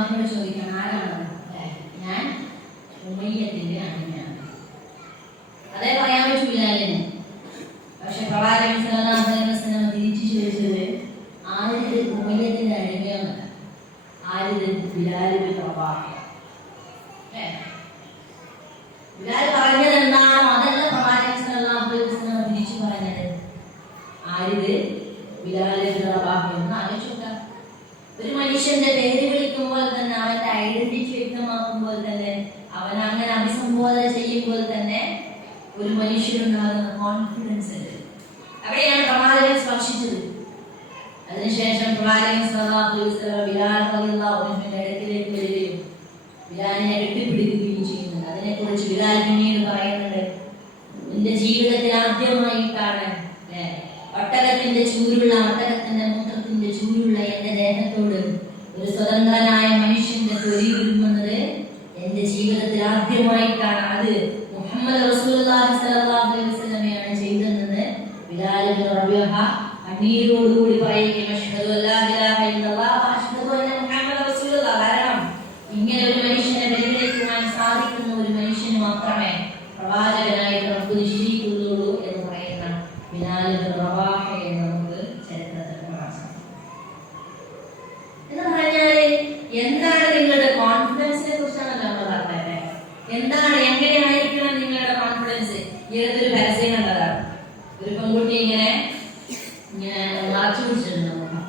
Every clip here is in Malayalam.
റളിയല്ലാഹു ചോദിക്കണം, ആരാണ്? ഞാൻ ഉമയ്യത്തിന്റെ അടിമയാണ്. അതേ പറയാൻ പറ്റൂല. പക്ഷെ പ്രവാചകൻ സല്ലല്ലാഹു അലൈഹി വസല്ലം തിരിച്ചു ചോദിച്ചത് ആരിത് ഉമയ്യത്തിന്റെ അടിമയൊന്നല്ല, ആരിത് ബിലാൽ ഇബ്നു റബാഹ്. ബിലാൽ പറഞ്ഞത് എന്താണോ അതല്ല പ്രവാചകൻ സല്ലല്ലാഹു അലൈഹി വസല്ലം തിരിച്ചു പറഞ്ഞത്. ആരിത് ബിലാൽ ഇബ്നു റബാഹ് എന്ന് ആലോചിച്ചോക്കാം. ഒരു മനുഷ്യന്റെ പേര് വിളിക്കുമ്പോൾ തന്നെ, അവന്റെ ഐഡന്റിറ്റി വ്യക്തമാക്കുമ്പോൾ തന്നെ, അവൻ അങ്ങനെ അഭിസംബോധന ചെയ്യുമ്പോൾ തന്നെ ഒരു മനുഷ്യനുണ്ടാകുന്ന കോൺഫിഡൻസ് ഉണ്ട്. അവിടെയാണ് പ്രവാചകൻ സ്പർശിച്ചത്. അതിനുശേഷം പ്രവാചകൻ സല്ലല്ലാഹു അലൈഹി വസല്ലം ബിലാൽ റളിയല്ലാഹു അൻഹുവിന്റെ അടുക്കിലേക്ക് വരികയും ബിലാലിനെ കെട്ടിപ്പിടിക്കുകയും ചെയ്യുന്നുണ്ട്. അതിനെക്കുറിച്ച് ബിലാൽ പിന്നീട് പറയുന്നുണ്ട്, എന്റെ ജീവിതത്തിൽ ആദ്യമായിട്ടാണ് ഒട്ടകത്തിന്റെ ചൂരുള്ള, ഒട്ടകത്തിന്റെ മൂത്രത്തിന്റെ ചൂരുള്ള എന്റെ ദേഹത്തോട് ഒരു സ്വതന്ത്രനായ മനുഷ്യന്റെ തൊലി ഉരുമുന്നത് എന്റെ ജീവിതത്തിൽ ആദ്യമായിട്ടാണ്. അത് മുഹമ്മദ് റസൂലുള്ളാഹി സ്വല്ലല്ലാഹു അലൈഹി വസല്ലമയാണ് ചെയ്തതെന്ന് ബിലാൽ ഇബ്നു റബീഹ കണ്ണീരോടുകൂടി പറയുകയും അഷ്ഹദു അല്ലാ ഇലാഹ ഇല്ലല്ലാഹ് വ അഷ്ഹദു അന്ന മുഹമ്മദൻ റസൂലുള്ളാഹ്. കാരണം ഇങ്ങനെ ഒരു മനുഷ്യനെ പരിഗണിക്കുവാൻ സാധിക്കുന്ന ഒരു മനുഷ്യന് മാത്രമേ പ്രവാചകനായി റബ്ബ് നിശ്ചയിക്കുള്ളൂ എന്ന് പറയുന്ന ബിലാൽ ഇബ്നു റബാഹയെ നമുക്ക് ചരിത്രത്തിൽ കാണാം. എന്ന് പറഞ്ഞാല് എന്താണ് നിങ്ങളുടെ കോൺഫിഡൻസിനെ കുറിച്ചാണല്ലോ നമ്മൾ പറഞ്ഞത്. എന്താണ്, എങ്ങനെയായിരിക്കണം നിങ്ങളുടെ കോൺഫിഡൻസ്? ഏതൊരു പരസ്യം കണ്ടതാണ്, ഒരു പെൺകുട്ടി ഇങ്ങനെ മറച്ചു പിടിച്ചിട്ടുണ്ട്.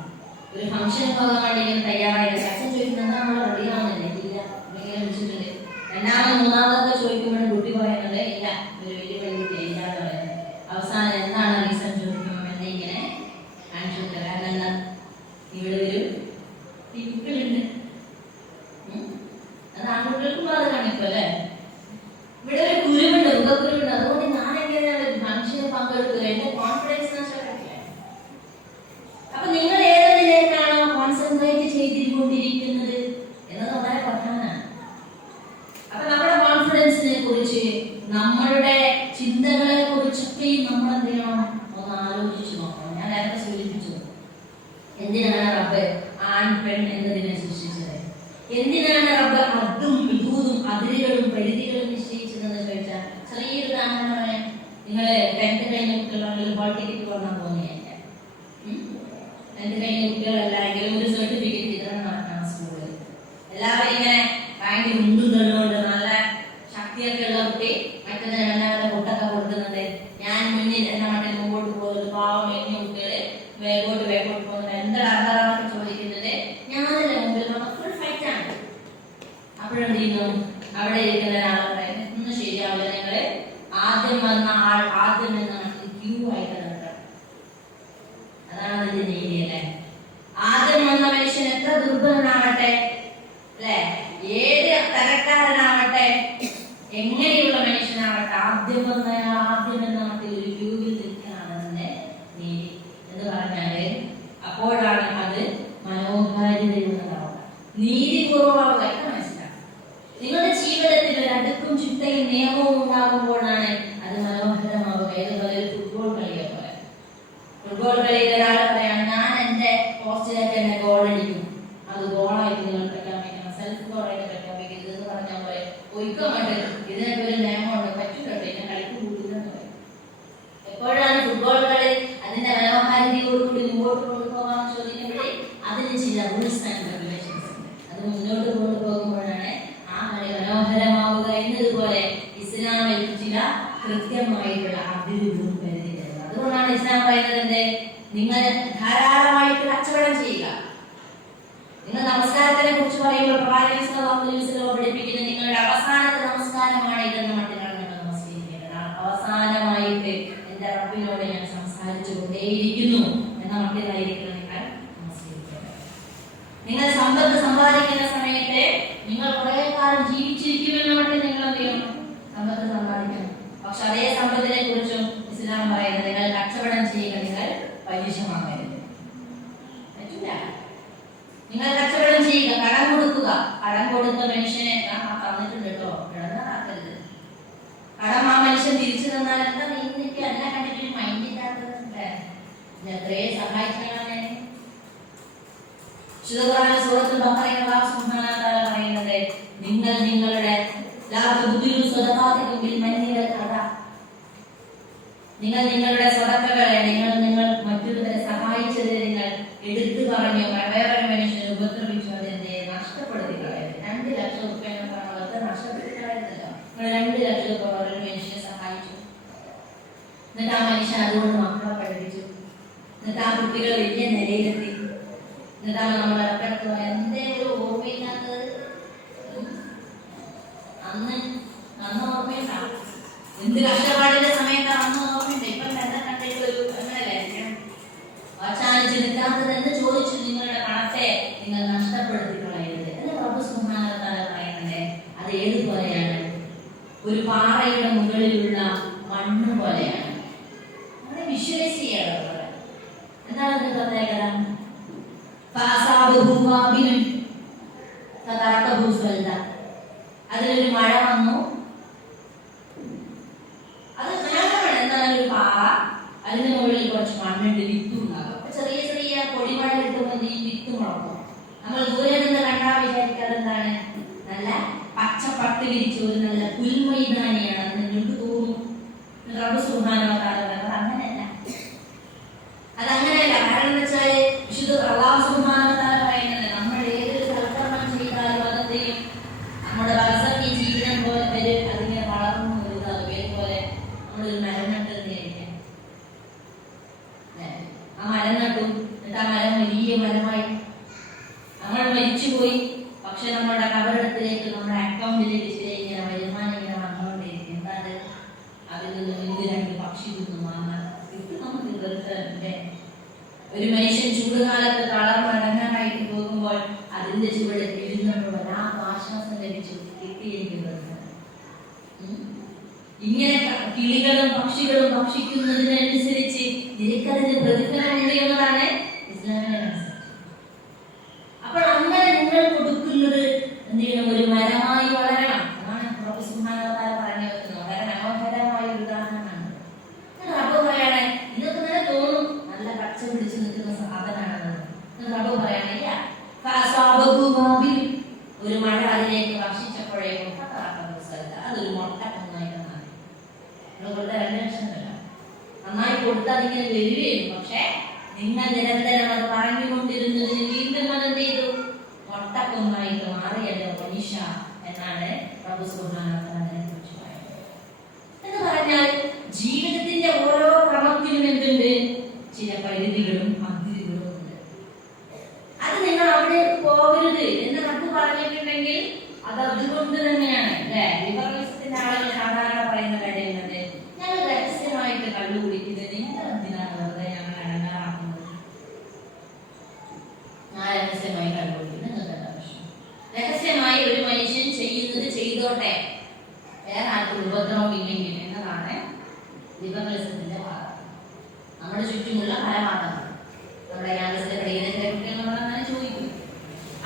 ഒരു ഫംഗ്ഷൻ പോകാൻ വേണ്ടി ഇങ്ങനെ തയ്യാറായിട്ട് അച്ഛൻ ചോദിക്കുന്നത് എന്താ, നമ്മൾ റെഡി ആവുന്നില്ല, ഇല്ല ഇങ്ങനെ വിളിച്ചിട്ടുണ്ട്. രണ്ടാമത് മൂന്നാമതൊക്കെ ചോദിക്കുമ്പോഴും കുട്ടി പറയുന്നത് ഇല്ല, ഒരു വലിയ പെൺകുട്ടി ഇല്ലാന്ന് പറയുന്നത്. അവസാനം എന്താണ് റീസൺ ചോദിക്കുമ്പോൾ എന്നെ ഇങ്ങനെ കാണിച്ചു. കാരണം എന്താ, ഇവിടെ ഒരു പിങ്കിളുണ്ട്. അത് ആൺകുട്ടികൾക്കും അത് കാണിക്കും അല്ലേ. ഇവിടെ ഒരു കുരുവുണ്ട്, മുഖക്കുരുവുണ്ട്. അതുകൊണ്ട് ഞാൻ എങ്ങനെയാണ് ഫംഗ്ഷന് പങ്കെടുക്കുക, എന്റെ കോൺഫിഡൻസ് നഷ്ടപ്പെട്ടില്ല. അപ്പൊ നിങ്ങൾ ഏതിലേക്കാണോ കോൺസെൻട്രേറ്റ് ചെയ്തുകൊണ്ടിരിക്കുന്നത് എന്നത് വളരെ പ്രധാനമാണ്. അപ്പൊ നമ്മുടെ കോൺഫിഡൻസിനെ കുറിച്ച്, നമ്മളുടെ ചിന്തകളെ കുറിച്ചൊക്കെയും നമ്മൾ എന്ത് ചെയ്യണം, ഒന്ന് ആലോചിച്ചു നോക്കണം. ഞാൻ നേരത്തെ സൂചിപ്പിച്ചു, എന്തിനാണ് റബ്ബ് ആൺ പെൺ എന്നതിനെ സൃഷ്ടിച്ചത്? എന്തിനാണ് റബ്ബ് അതും ഇതൂതും അതിരുകളും പരിധികളും നിശ്ചയിച്ചതെന്ന് ചോദിച്ചാൽ ചെറിയൊരു ഉദാഹരണം പറയാം. നിങ്ങള് 10th കഴിഞ്ഞ കുട്ടികളാണെങ്കിലും ഹോൾ ടിക്കറ്റ് കൊണ്ടാൻ പോകുന്നതല്ല. 10th കഴിഞ്ഞ കുട്ടികളല്ലായെങ്കിലും ഒരു സർട്ടിഫിക്കറ്റ് വിതരണം നടക്കണം സ്കൂളിൽ. എല്ലാവരും ഇങ്ങനെ ഭയങ്കര മുണ്ടും തള്ളുകൊണ്ട് നല്ല ശക്തിയൊക്കെ ഉള്ള കുട്ടി മറ്റൊന്ന് രണ്ടാമത്തെ പൊട്ടൊക്കെ കൊടുക്കുന്നുണ്ട്. ഞാൻ മുന്നിൽ എന്ന മട്ടിൽ മുമ്പോട്ട് പോകുന്നത്, പാവം എന്നെ കുട്ടികള് വേഗോട്ട് പോകുന്നത്. എന്താണ് ചോദിക്കുന്നത്? ഞാനല്ലേ മുമ്പിൽ, ഫുൾ ഫൈറ്റ് ആണ്. അപ്പോഴെന്ത് ചെയ്യുന്നു, അവിടെ ഇരിക്കുന്ന ഒരാളെ പറയുന്നത് ഒന്നും ശരിയാവില്ല, നിങ്ങള് ആദ്യം വന്ന ആൾ ആദ്യം എന്ന മട്ടിൽ ക്യൂ ആയിട്ട് നടക്കണം. അതാണ് അതിന്റെ നീതി അല്ലേ. ആദ്യം വന്ന മനുഷ്യൻ എത്ര ദുർബലനാവട്ടെ അല്ലെ, ഏത് തരക്കാരനാവട്ടെ, എങ്ങനെയുള്ള മനുഷ്യനാവട്ടെ, ആദ്യം വന്നയാൾ ആദ്യം എന്ന മട്ടിൽ ഒരു ക്യൂവിൽ നിൽക്കുകയാണ് അതിന്റെ നീതി എന്ന് പറഞ്ഞാല് അപ്പോഴാണ് അത് മനോഹാരിതയുള്ളതാവുക, നീതിപൂർവ്വമാവുക എന്ന് മനസ്സിലാക്കുക. നിങ്ങളുടെ ജീവിതത്തിൽ ഒരു അടുക്കും ചിട്ടയും നിയമവും ഉണ്ടാകുമ്പോഴാണ് അത് മനോഹരമാവുക. ഏതുപോലെ ഒരു ഫുട്ബോൾ കളിയെ പോലെ. ഫുട്ബോൾ കളിയിൽ ഒരാൾ പറയാണ്, ഞാൻ എന്റെ പോസ്റ്റിലേക്ക് എന്നെ ഗോൾ അടിക്കും, അത് ഗോളായിട്ട് നിങ്ങൾ പ്രഖ്യാപിക്കണം, സെൽഫ് ഗോളായിട്ട് പ്രഖ്യാപിക്കരുത് എന്ന് പറഞ്ഞാൽ പോലെ ഒഴുക്കമായിട്ട് ഇതിനൊക്കെ ഒരു നിയമമുണ്ട്, പറ്റുന്നുണ്ട്, എന്നെ കളിക്ക് കൂട്ടുന്നെന്ന് പറയും. എപ്പോഴാണ് ഫുട്ബോൾ കളി അതിന്റെ മനോഹാരിതയോടുകൂടി മുമ്പോട്ട് കൊണ്ടുപോകാൻ ചോദിക്കുമ്പോഴേ അതിന് ചില റൂൾസ് ആൻഡ് റെഗുലേഷൻസ് ഉണ്ട്. അത് മുന്നോട്ട് കൊണ്ടുപോകുമ്പോഴാണ് ആ കളി മനോഹരമാവുക. എന്നതുപോലെ ഇസ്ലാമിൽ ചില കൃത്യമായിട്ടുള്ള അതിരുകളും പരിധികളും. അതുകൊണ്ടാണ് ഇസ്ലാം പറയുന്നത്, നിങ്ങൾ ധാരാളമായിട്ട് കച്ചവടം ചെയ്യുക. നിങ്ങൾ നമസ്കാരത്തിനെ കുറിച്ച് പറയുമ്പോൾ പ്രവാചകൻ സല്ലല്ലാഹു അലൈഹി വസല്ലം പഠിപ്പിക്കുന്നത് നിങ്ങളുടെ അവസാനത്തെ നമസ്കാരമാണ് ഇതെന്ന മട്ടിലാണ് നിങ്ങൾ നമസ്കരിക്കേണ്ടത്. അവസാനമായിട്ട് എന്റെ റബ്ബിനോട് ഞാൻ സംസാരിച്ചു കൊണ്ടേയിരിക്കുന്നു എന്ന മട്ടിലായിരിക്കണം നിങ്ങൾ നമസ്കരിക്കേണ്ടത്. നിങ്ങൾ സമ്പത്ത് സമ്പാദിക്കുന്ന സമയത്ത് നിങ്ങൾ കുറെ കാലം ജീവിച്ചിരിക്കുമെന്ന മട്ടിൽ നിങ്ങൾ എന്ത് ചെയ്യണം, സമ്പത്ത് സമ്പാദിക്കണം. പക്ഷെ അതേ സമ്പത്തിനെ കുറിച്ചും ഇസ്ലാം പറയുന്നത് നിങ്ങൾ കച്ചവടം ചെയ്യുക, നിങ്ങൾ പലിശ വാങ്ങരുത്. പറ്റില്ല. നിങ്ങൾ കച്ചവടം ചെയ്യുക, കടം കൊടുക്കുക. കടം കൊടുത്ത മനുഷ്യനെ തന്നിട്ടുണ്ട് കേട്ടോ, കിടന്നാക്കരുത്. കടം ആ മനുഷ്യൻ തിരിച്ചു തന്നാൽ എന്താ നീക്ക് എല്ലാം കണ്ടിട്ട് മൈൻഡ് ഇല്ലാത്തത് എത്രയെ സഹായിച്ചാണ്. ശുദ്ധ സൂറത്തുൽ ബഖറയിൽ അല്ലാഹു സുബ്ഹാനഹു വ തആല പറയുന്നത് നിങ്ങൾ നിങ്ങളുടെ ലാ തുബ്ദിലു സദഖാതികും ബിൽ മന്നി വൽ അദാ, നിങ്ങൾ നിങ്ങളുടെ സ്വതക്കകളെ നിങ്ങൾ മറ്റൊരുവരെ സഹായിച്ചത് നിങ്ങൾ എടുത്തു പറഞ്ഞു വേറൊരു മനുഷ്യനെ ഉപദ്രവിച്ചു അതിന്റെ നഷ്ടപ്പെടുത്തി കളയരുത്. 2 ലക്ഷം രൂപ അവർക്ക് നഷ്ടപ്പെടുത്തി കളയുന്നില്ല. നിങ്ങൾ 2 ലക്ഷം രൂപ ഒരു മനുഷ്യനെ സഹായിച്ചു, എന്നിട്ട് ആ മനുഷ്യൻ അതുകൊണ്ട് മക്കളെ പഠിപ്പിച്ചു, എന്നിട്ട് ആ കുട്ടികൾ വലിയ നിലയിലെത്തി, എന്നിട്ടാണ് നമ്മൾ ഇടക്കിടക്ക് എന്തേ ഒരു ഓർമ്മയില്ലാത്തത്? അന്ന് ഓർമ്മയുണ്ടാവും. എന്ത് കഷ്ടപ്പാടിന്റെ സമയത്ത് അന്ന് ഓർമ്മയുണ്ട്. ഇപ്പൊ തന്നെ കണ്ടിട്ട് ഒരു അങ്ങനല്ലേ വാച്ചാനിച്ച് നിൽക്കാത്തത് എന്ന് ചോദിച്ചു നിങ്ങളുടെ പണത്തെ നിങ്ങൾ നഷ്ടപ്പെടുത്തി കളയരുത് എന്ന് പ്രഭു സുബ്ഹാനഹു വ തആല പറയുന്നത്. അത് ഏതുപോലെയാണ്? ഒരു പാറയുടെ മുകളിലുള്ള മണ്ണ് പോലെയാണ്. അങ്ങനെ വിഷ്വലൈസ് ചെയ്യണം. എന്താണ് അതിന്റെ പ്രത്യേകത? അതിലൊരു മഴ വന്നു, അത് മേഘമാണ്. എന്താണ് ഒരു പാറ, അതിന് മുകളിൽ കുറച്ച് മണ്ണുണ്ട്, വിത്ത് ഉണ്ടാകും. ചെറിയ ചെറിയ പൊടിമഴ കിട്ടുമ്പോൾ ഈ വിത്ത് മുളക്കും. നമ്മൾ ദൂരെ നിന്ന് കണ്ടാൽ വിചാരിക്കാതെ എന്താണ് നല്ല പച്ചപ്പട്ട് വിരിച്ച ഒരു നല്ല പുൽമൈതാനിയാണ് നിങ്ങൾക്ക് തോന്നും. റബ്ബ് സുബ്ഹാനഹു വ തആല പറയുന്നത് അങ്ങനെയല്ല. അതങ്ങനെയല്ല. കാരണം എന്ന് വെച്ചാൽ വിശുദ്ധ അല്ലാഹു സുബ്ഹാനഹു വ തആല പറയുന്നത് നമ്മൾ ഏതൊരു സൽക്കർമ്മം ചെയ്താലും അതെന്തെയും നമ്മുടെ ബർസഖി ജീവിതം പോലെ വരും. അതിങ്ങനെ വളർന്നു വലുതാകും. ഇതുപോലെ നമ്മളൊരു മരം നട്ടുന്നതായിരിക്കാം. ആ മരം നട്ടു, എന്നിട്ട് ആ മരം വലിയ മരമായി. നമ്മൾ മരിച്ചുപോയി, പക്ഷെ നമ്മുടെ കബറിടത്തിലേക്ക് നമ്മുടെ അക്കൗണ്ടിലേക്ക് ഇങ്ങനെ വരുമാനം ഇങ്ങനെ വന്നുകൊണ്ടേയിരിക്കും. എന്താണ്? അതിൽ നിന്ന് വലിയ 2 പക്ഷി കുന്നു വാങ്ങാൻ ഇത് നമുക്ക് വെറുതെ. ഒരു മനുഷ്യൻ ചൂടുകാലത്ത് തളർന്നടങ്ങാനായിട്ട് പോകുമ്പോൾ അതിന്റെ ചുവടെ ഇരുന്നപ്പോൾ ഒരാൾക്ക് ആശ്വാസം ലഭിച്ചു, കിട്ടിയിരിക്കുന്നത്. ഇങ്ങനെ കിളികളും പക്ഷികളും ഭക്ഷിക്കുന്നതിനനുസരിച്ച് നിനക്കതിന് പ്രതിഫലമുണ്ട് എന്നതാണ് ഇസ്ലാമിനെ അനുസരിച്ച്. അപ്പോൾ അങ്ങനെ നിങ്ങൾ കൊടുക്കുന്നത് എന്ത് ചെയ്യണം? ഒരു മരമായി വളരണം. അതാണ് പ്രഭു സുബ്ഹാനഹു വ തആല പറഞ്ഞു വെക്കുന്നത്. വളരെ മനോഹരമായ ഒരു ഉദാഹരണമാണ്. റബ്ബ് പറയണേ നിങ്ങൾക്ക് ഇങ്ങനെ തോന്നും നല്ല പച്ച പിടിച്ച് നിൽക്കുന്ന സാധനമാണെന്ന്. റബ്ബ് പറയണില്ല. ഒരു മഴ അതിലേക്ക് വർഷിച്ചപ്പോഴേക്കും അതൊരു മൊട്ട ഒന്നായിരുന്നാണ്. കൊടുത്ത 2 ലക്ഷമല്ല, നന്നായി കൊടുത്താൽ അതിങ്ങനെ വരികയും, പക്ഷെ നിങ്ങൾ നിരന്തരം അത് പറഞ്ഞുകൊണ്ടിരുന്നതിന് വീണ്ടും അതെന്ത് ചെയ്തു? മൊട്ടക്കൊന്നായിട്ട് മാറിയല്ലോ മനുഷ്യ എന്നാണ് റബ്ബ് സുബ്ഹാനഹു വ തആല കുറിച്ച് പറയുന്നത്. എന്ന് പറഞ്ഞാൽ ജീവിതത്തിന്റെ ഓരോ ക്രമത്തിലും എന്തുണ്ട്? ചില പരിധികളും അതിരുകളും ഉണ്ട്. അത് നിങ്ങൾ അവിടെ പോകരുത് എന്ന് റബ്ബ് പറഞ്ഞിട്ടുണ്ടെങ്കിൽ അത് അതുകൊണ്ട് തന്നെയാണ്. അല്ലെ? ലിബറലിസത്തിന്റെ ആളുകൾ സാധാരണ പറയുന്ന കാര്യമുണ്ട്, ഞങ്ങൾ രഹസ്യമായിട്ട് കള്ളു കുടിക്കുന്നത് നിങ്ങൾ എന്തിനാണ് വെറുതെ ഞങ്ങൾ ഇടങ്ങാറാക്കുന്നത്? ഞാൻ രഹസ്യമായി കള്ളു കുടിക്കുന്നത് നിങ്ങൾക്ക് എന്താ പ്രശ്നം? രഹസ്യമായി ഒരു മനുഷ്യൻ ചെയ്യുന്നത് ചെയ്തോട്ടെ, വേറെ ആർക്കും ഉപദ്രവം ഇല്ലെങ്കിൽ എന്നതാണ് ലിബറലിസത്തിന്റെ വാദം. നമ്മുടെ ചുറ്റുമുള്ള പല വാദങ്ങൾ നമ്മുടെ ക്യാമ്പസിലെ പഠിക്കുന്ന കുട്ടികൾ നമ്മളങ്ങനെ ചോദിക്കും,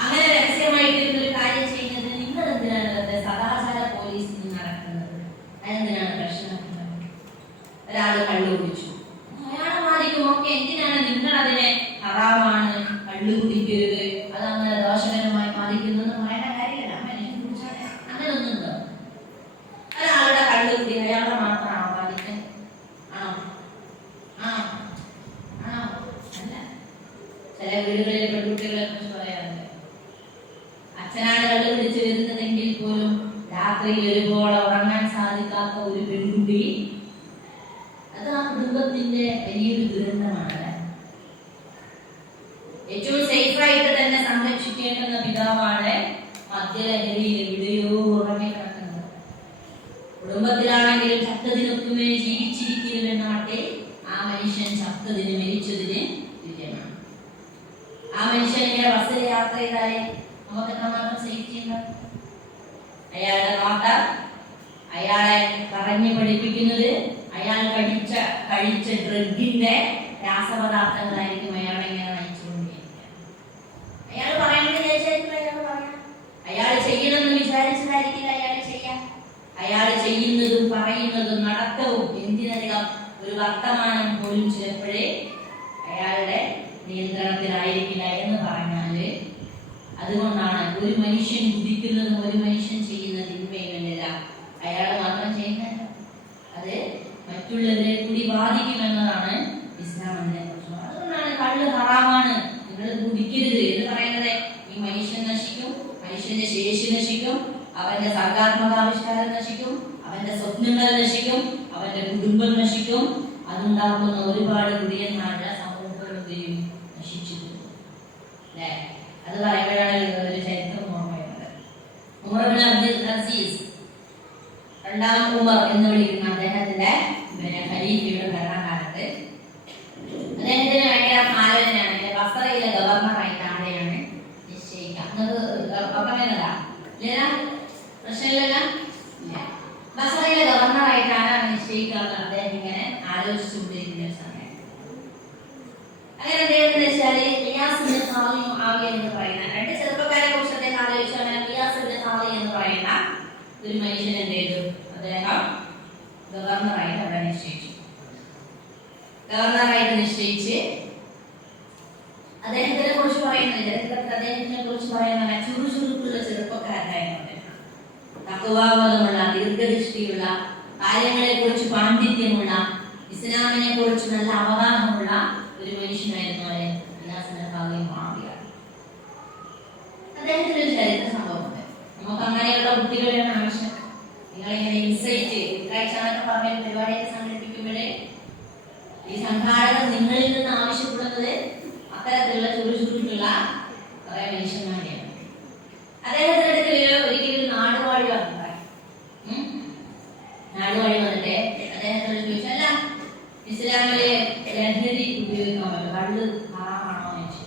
അങ്ങനെ രഹസ്യമായിട്ട് ഒരു കാര്യം ചെയ്യുന്നത് നിങ്ങൾ എന്തിനാണ് സദാചാര പോലീസിൽ നടക്കുന്നത്? അതെന്തിനാണ് പ്രശ്നമാക്കുന്നത്? ഒരാൾ കള്ളു കുടിച്ചു, അയാളെ ബാധിക്കും. ഓക്കെ, എന്തിനാണ് നിങ്ങൾ അതിനെ ഹറാമാണ്, കള്ളു കുടിക്കരുത്, അതങ്ങനെ ദോഷകരമായി ബാധിക്കുന്നത് പറയേണ്ട കാര്യമല്ല. മനുഷ്യൻ കുടിച്ചാൽ അങ്ങനെ ഒന്നുണ്ടോ? ഒരാളുടെ കള്ളു കുടി അയാളെ മാത്രമാണോ ബാധിക്കുന്നത്? ആണോ? ആണോ? ആണോ? അല്ല. ചില വീടുകളിലെ പെൺകുട്ടികളെ കുറിച്ച് പറയാറുണ്ട്, അച്ഛനാണ് കള്ളു പിടിച്ച് വരുന്നതെങ്കിൽ പോലും രാത്രിയിൽ ഒരുപോലെ ഉറങ്ങാൻ സാധിക്കാത്ത ഒരു പെൺകുട്ടി, അത് ആ കുടുംബത്തിന്റെ വലിയൊരു ദുരന്തമാണ്. ഏറ്റവും സേഫായിട്ട് തന്നെ സംരക്ഷിക്കേണ്ടുന്ന പിതാവാണ് മദ്യലഹരിയിൽ എവിടെയോ ഉറങ്ങി കിടക്കുന്നത്. കുടുംബത്തിലാണെങ്കിലും ചത്തതിനൊക്കുമേ ജീവിച്ചിരിക്കുന്നുവെന്ന മട്ടിൽ ആ മനുഷ്യൻ ചത്തതിന് മരിച്ചതിന് തുല്യമാണ്. ആ മനുഷ്യൻ ഇങ്ങനെ ബസ്സിൽ യാത്ര ചെയ്താൽ നമുക്ക് എത്രമാത്രം സേഫ്റ്റി ഉണ്ട്? അയാളുടെ നോട്ട, അയാളെ പറഞ്ഞു പഠിപ്പിക്കുന്നത്, അയാൾ കഴിച്ച ഡ്രഗിന്റെ രാസപദാർത്ഥങ്ങളായിരിക്കും അയാളെ ഇങ്ങനെ നയിച്ചുകൊണ്ടിരിക്കുക. അയാൾ പറയണമെന്ന് വിചാരിച്ചായിരിക്കും അയാൾ പറയാം, അയാൾ ചെയ്യണമെന്ന് വിചാരിച്ചതായിരിക്കില്ല അയാൾ ചെയ്യാം. അയാൾ ചെയ്യുന്നതും പറയുന്നതും നടത്തവും എന്തിനധികം ഒരു വർത്തമാനം പോലും ചിലപ്പോഴേ അയാളുടെ നിയന്ത്രണത്തിലായിരിക്കില്ല എന്ന് പറഞ്ഞാല് അതുകൊണ്ടാണ് ഒരു മനുഷ്യൻ കുതിക്കുന്നതും ഒരു മനുഷ്യൻ ചെയ്യുന്ന തിന്മയുമില്ല, അയാൾ മാത്രം ചെയ്യുന്നില്ല, അത് മറ്റുള്ളവരെ കൂടി ബാധിക്കുമെന്നതാണ് ഇസ്ലാമിന്റെ പ്രശ്നം. അതുകൊണ്ടാണ് കള്ള് ഹറാമാണ്, നിങ്ങൾ കുടിക്കരുത് എന്ന് പറയുന്നത്. ഈ മനുഷ്യൻ നശിക്കും, മനുഷ്യന്റെ ശേഷി നശിക്കും, അവന്റെ സർഗാത്മകാവിഷ്കാരം നശിക്കും, അവന്റെ സ്വപ്നങ്ങൾ നശിക്കും, അവന്റെ കുടുംബം നശിക്കും. അതുണ്ടാക്കുന്ന ഒരുപാട് കുടിയന്മാരുടെ സമൂഹങ്ങളും നശിച്ചിട്ടുണ്ട് അല്ലേ? അത് പറയുമ്പോഴാണ് ഒരു ചരിത്രം ഓർമ്മയുള്ളത്. ഉമർ ഇബ്നു അബ്ദുൽ അസീസ്, രണ്ടാം ഉമർ എന്ന് വിളിക്കുന്ന അദ്ദേഹത്തിന്റെ ഖലീഫയുടെ ഭരണകാലത്ത് അദ്ദേഹത്തിന് ഭയങ്കര ആലോചനയാണ്. ബസ്രയിലെ ഗവർണറായിട്ട് ആരെയാണ് നിശ്ചയിക്കുക? പ്രശ്നമില്ലല്ല. ബസ്രയിലെ ഗവർണറായിട്ട് ആരാണ് നിശ്ചയിക്കുക എന്ന് അദ്ദേഹം ഇങ്ങനെ ആലോചിച്ചുകൊണ്ടിരിക്കുന്ന ഒരു സമയം. അങ്ങനെ അദ്ദേഹത്തിന് വെച്ചാൽ ഖിയാസുബ്നു ഖാദി മുആവിയ എന്ന് പറയുന്ന രണ്ട് ചെറുപ്പക്കാരെ കുറിച്ച് അദ്ദേഹം ആലോചിച്ചു. അങ്ങനെ ഖിയാസുബ്നു ഖാദി എന്ന് പറയുന്ന ഒരു മനുഷ്യൻ എന്ത് ചെയ്തു? അദ്ദേഹം ഗവർണറായിട്ട് അവിടെ നിശ്ചയിച്ചു. ഗവർണറായിട്ട് നിശ്ചയിച്ച് അദ്ദേഹത്തിനെ കുറിച്ച് പറയുന്നത്, ചരിത്രത്തിൽ അദ്ദേഹത്തിനെ കുറിച്ച് പറയുന്ന ചുറുചുറുക്കുള്ള ചെറുപ്പക്കാരനായിരുന്നു. തഖ്വാബോധമുള്ള, ദീർഘദൃഷ്ടിയുള്ള, കാര്യങ്ങളെ കുറിച്ച് പാണ്ഡിത്യമുള്ള, ഇസ്ലാമിനെ കുറിച്ച് നല്ല അവഗാഹമുള്ള ഒരു മനുഷ്യനായിരുന്നു അദ്ദേഹത്തിന്റെ ഒരു ചരിത്ര സംഭവമുണ്ട്. നമുക്ക് അങ്ങനെയുള്ള കുട്ടികളെയാണ് ആവശ്യം. നിങ്ങളിങ്ങനെ ഇൻസൈറ്റ് ഉൾക്കാഴ്ച പറഞ്ഞ പരിപാടിയൊക്കെ സംഘടിപ്പിക്കുമ്പോഴേ ഈ സംഘാടകർ നിങ്ങളിൽ നിന്ന് ആവശ്യപ്പെടുന്നത് അത്തരത്തിലുള്ള ചുറുചുറുക്കുള്ള കുറെ മനുഷ്യന്മാരെയാണ്. അദ്ദേഹത്തിന്റെ അടുത്ത് ഒരിക്കലും നാടുവാഴി വന്നിട്ടായി. നാടുവാഴി വന്നിട്ട് അദ്ദേഹത്തോട് ചോദിച്ചു, അല്ല ഇസ്ലാമിലെ ലഹരി ഉപയോഗിക്കാൻ പറ്റും, കള്ള് ഹറാമാണോ എന്ന് ചോദിച്ചു.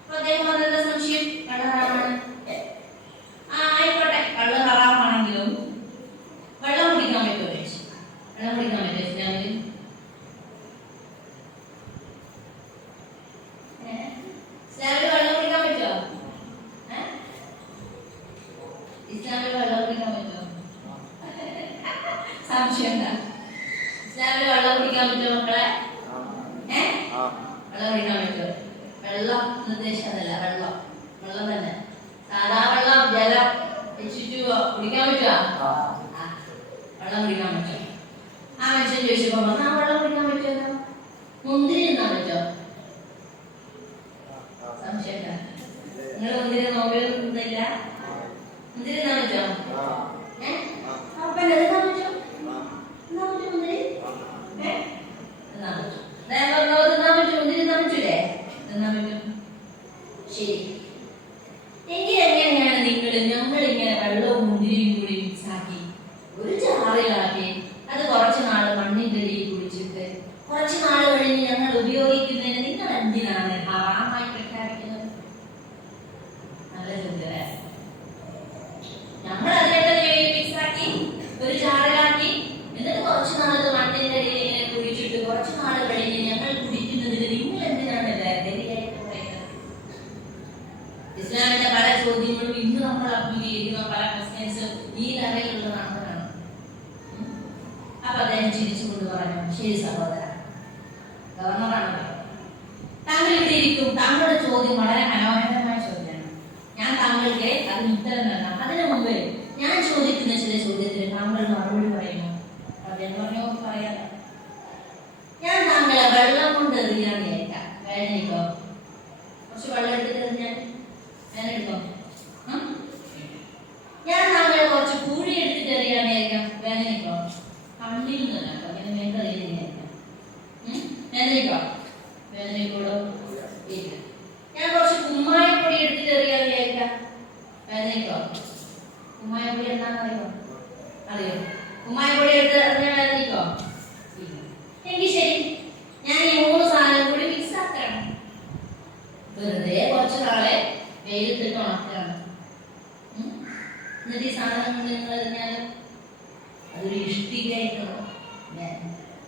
അപ്പൊ അദ്ദേഹം പറഞ്ഞ സംശയം, കള്ള് ഹറാമാണ്. ആയിക്കോട്ടെ, കള്ള് ഹറാമാണെങ്കിലും വെള്ളം കുടിക്കാൻ പറ്റുമോ ചോദിച്ചു. വെള്ളം കുടിക്കാൻ പറ്റുമോ ഇസ്ലാമിൽ? ഇസ്ലാമിൽ വെള്ളം കുടിക്കാൻ പറ്റുമോ? ഇസ്ലാമിൽ വെള്ളം കുടിക്കാൻ പറ്റുമോ? സംശയം എന്താ? ഇസ്ലാമിൽ വെള്ളം കുടിക്കാൻ പറ്റുമോ മക്കളെ? വെള്ളം കുടിക്കാൻ പറ്റുമോ? വെള്ളം നിർദ്ദേശമല്ല, വെള്ളം വെള്ളം തന്നെ, സാധാ വെള്ളം, ജലം വെച്ചിട്ട് കുടിക്കാൻ പറ്റുമോ? വെള്ളം കുടിക്കാൻ പറ്റുമോ? ആ മനുഷ്യൻ ചോദിച്ചപ്പോ വെള്ളം കുടിക്കാൻ പറ്റുമോ? മുന്തിരി തിന്നാൻ പറ്റുമോ? സംശയം എന്താ? നിങ്ങൾ മുന്തിരി നോക്കിയൊന്നുമില്ല? മുന്തിരി തിന്നാൻ പറ്റുമോ? അപ്പൊ തിന്നാൻ പറ്റുമോ? തിന്നാൻ പറ്റും മുന്തിരി? തിന്നാൻ പറ്റും. തിന്നാൻ പറ്റും, മുന്തിരി തിന്നാൻ പറ്റൂലേ? തിന്നാൻ പറ്റും. ശരി, എങ്കിൽ എങ്ങനെയാണ് ഞങ്ങളിങ്ങനെ വെള്ളവും മുന്തിരിയും കൂടി മിക്സാക്കി ഒരു ചാറിലാക്കി അത് കുറച്ചു നാൾ മണ്ണിന്റെ അടിയിൽ കുടിച്ചിട്ട് കുറച്ചു നാൾ കഴിഞ്ഞ് ഞങ്ങൾ ഉപയോഗിക്കുന്നതിന് നിങ്ങൾ എന്തിനാണ് ഹറാമായി പ്രഖ്യാപിക്കുന്നത്? നല്ല ചോദ്യമല്ലേ? ഞങ്ങൾ അതിനെ മിക്സാക്കി ഒരു ചാറിലാക്കി എന്നിട്ട് കുറച്ചു നാൾ മണ്ണിന്റെ അടിയിൽ കുടിച്ചിട്ട് കുറച്ചു നാൾ കഴിഞ്ഞ് ഞങ്ങൾ കുടിക്കുന്നതിന് നിങ്ങൾ എന്തിനാണ് ലഹരിയായിട്ട് പറയുന്നത്? ഇസ്ലാമിന്റെ പല ചോദ്യങ്ങളും ഇന്ന് നമ്മൾ അഭിമുഖീകരിക്കുന്ന പല ക്വസ്റ്റ്യൻസും ഈ ലെവലിലുള്ളതാണെന്നാണ്. അപ്പൊ അദ്ദേഹം ചിരിച്ചുകൊണ്ട് പറഞ്ഞു, ശരി സഹോദര, ഗവർണറാണ്, താങ്കൾ ഇവിടെ ഇരിക്കും, താങ്കളുടെ ചോദ്യം വളരെ മനോഹരമായ ചോദ്യമാണ്, ഞാൻ താങ്കൾക്ക് അതിന് ഉത്തരം നൽകാം. അതിനു മുമ്പ് ഞാൻ ചോദിക്കുന്ന ചില ചോദ്യത്തിന് താങ്കൾ മറുപടി പറയുമോ? അദ്ദേഹം പറഞ്ഞു, പറയാലോ. ഞാൻ താങ്കളെ വെള്ളം കൊണ്ട് എറിയാന്ന് കേൾക്കാം, വേദനിക്കോ? കുറച്ച് വെള്ളം എടുത്തിട്ട് എറിഞ്ഞാൽ വേദനിക്കോ? ഞാൻ താങ്കളെ കുറച്ച് പൂഴി എടുത്തിട്ട് എറിയാന്ന് കേൾക്കാം, വേദനിക്കോ? കണ്ണിൽ നിന്നല്ല, അങ്ങനെ മേക്കറിയായിരിക്കാം, വേദനിക്കോ? വേദനിക്കോളൂ ഇല്ല. ഞാൻ കുറച്ച് കുമ്മായപ്പൊടി എടുത്തിട്ട് എറിയാന്ന് കേൾക്കാം, വേദനിക്കോ? കുമ്മായപ്പൊടി എന്താണെന്ന് അറിയോ? അറിയോ? കുമ്മായപ്പൊടി എടുത്ത് എറിഞ്ഞാൽ വേദനിക്കോ? എങ്കിൽ ശരി, ഞാൻ ഈ 3 സാധനം കൂടി മിക്സ് ആക്കണം. വെറുതെ കുറച്ച് നാളെ വെയിലത്തിട്ട് ഉണക്കണം. എന്നിട്ട് ഈ സാധനം കൊണ്ട് നിങ്ങൾ എറിഞ്ഞാൽ അതൊരു ഇഷ്ടികയായിട്ടോ?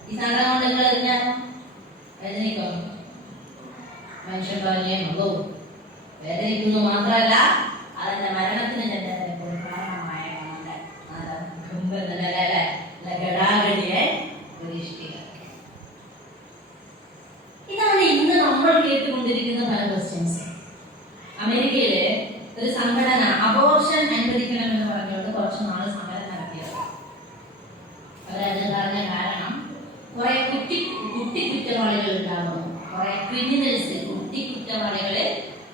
ഈ സാധനം കൊണ്ട് നിങ്ങൾ എറിഞ്ഞാൽ വേദനിക്കോ? മനുഷ്യൻ പറഞ്ഞോ, വേദനിക്കുന്നു മാത്രമല്ല അതിന്റെ മരണത്തിന് കാരണമായ ഗടാഗടിയെ ഒരു ഇഷ്ടിക. ഇതാണ് ഇന്ന് നമ്മൾ കേട്ടുകൊണ്ടിരിക്കുന്ന പല ക്വസ്റ്റ്യൻസ്. അമേരിക്കയിലെ സംഘടന അബോർഷൻ അനുവദിക്കണമെന്ന് പറഞ്ഞുകൊണ്ട് കുറച്ച് നാൾ സമരം നടത്തിയത്. അവരത് പറഞ്ഞ കാരണം കുറെ കുട്ടി കുറ്റവാളികൾ ഉണ്ടാകുന്നു, കുറെ ക്രിമിനൽസ് കുട്ടി കുറ്റവാളികൾ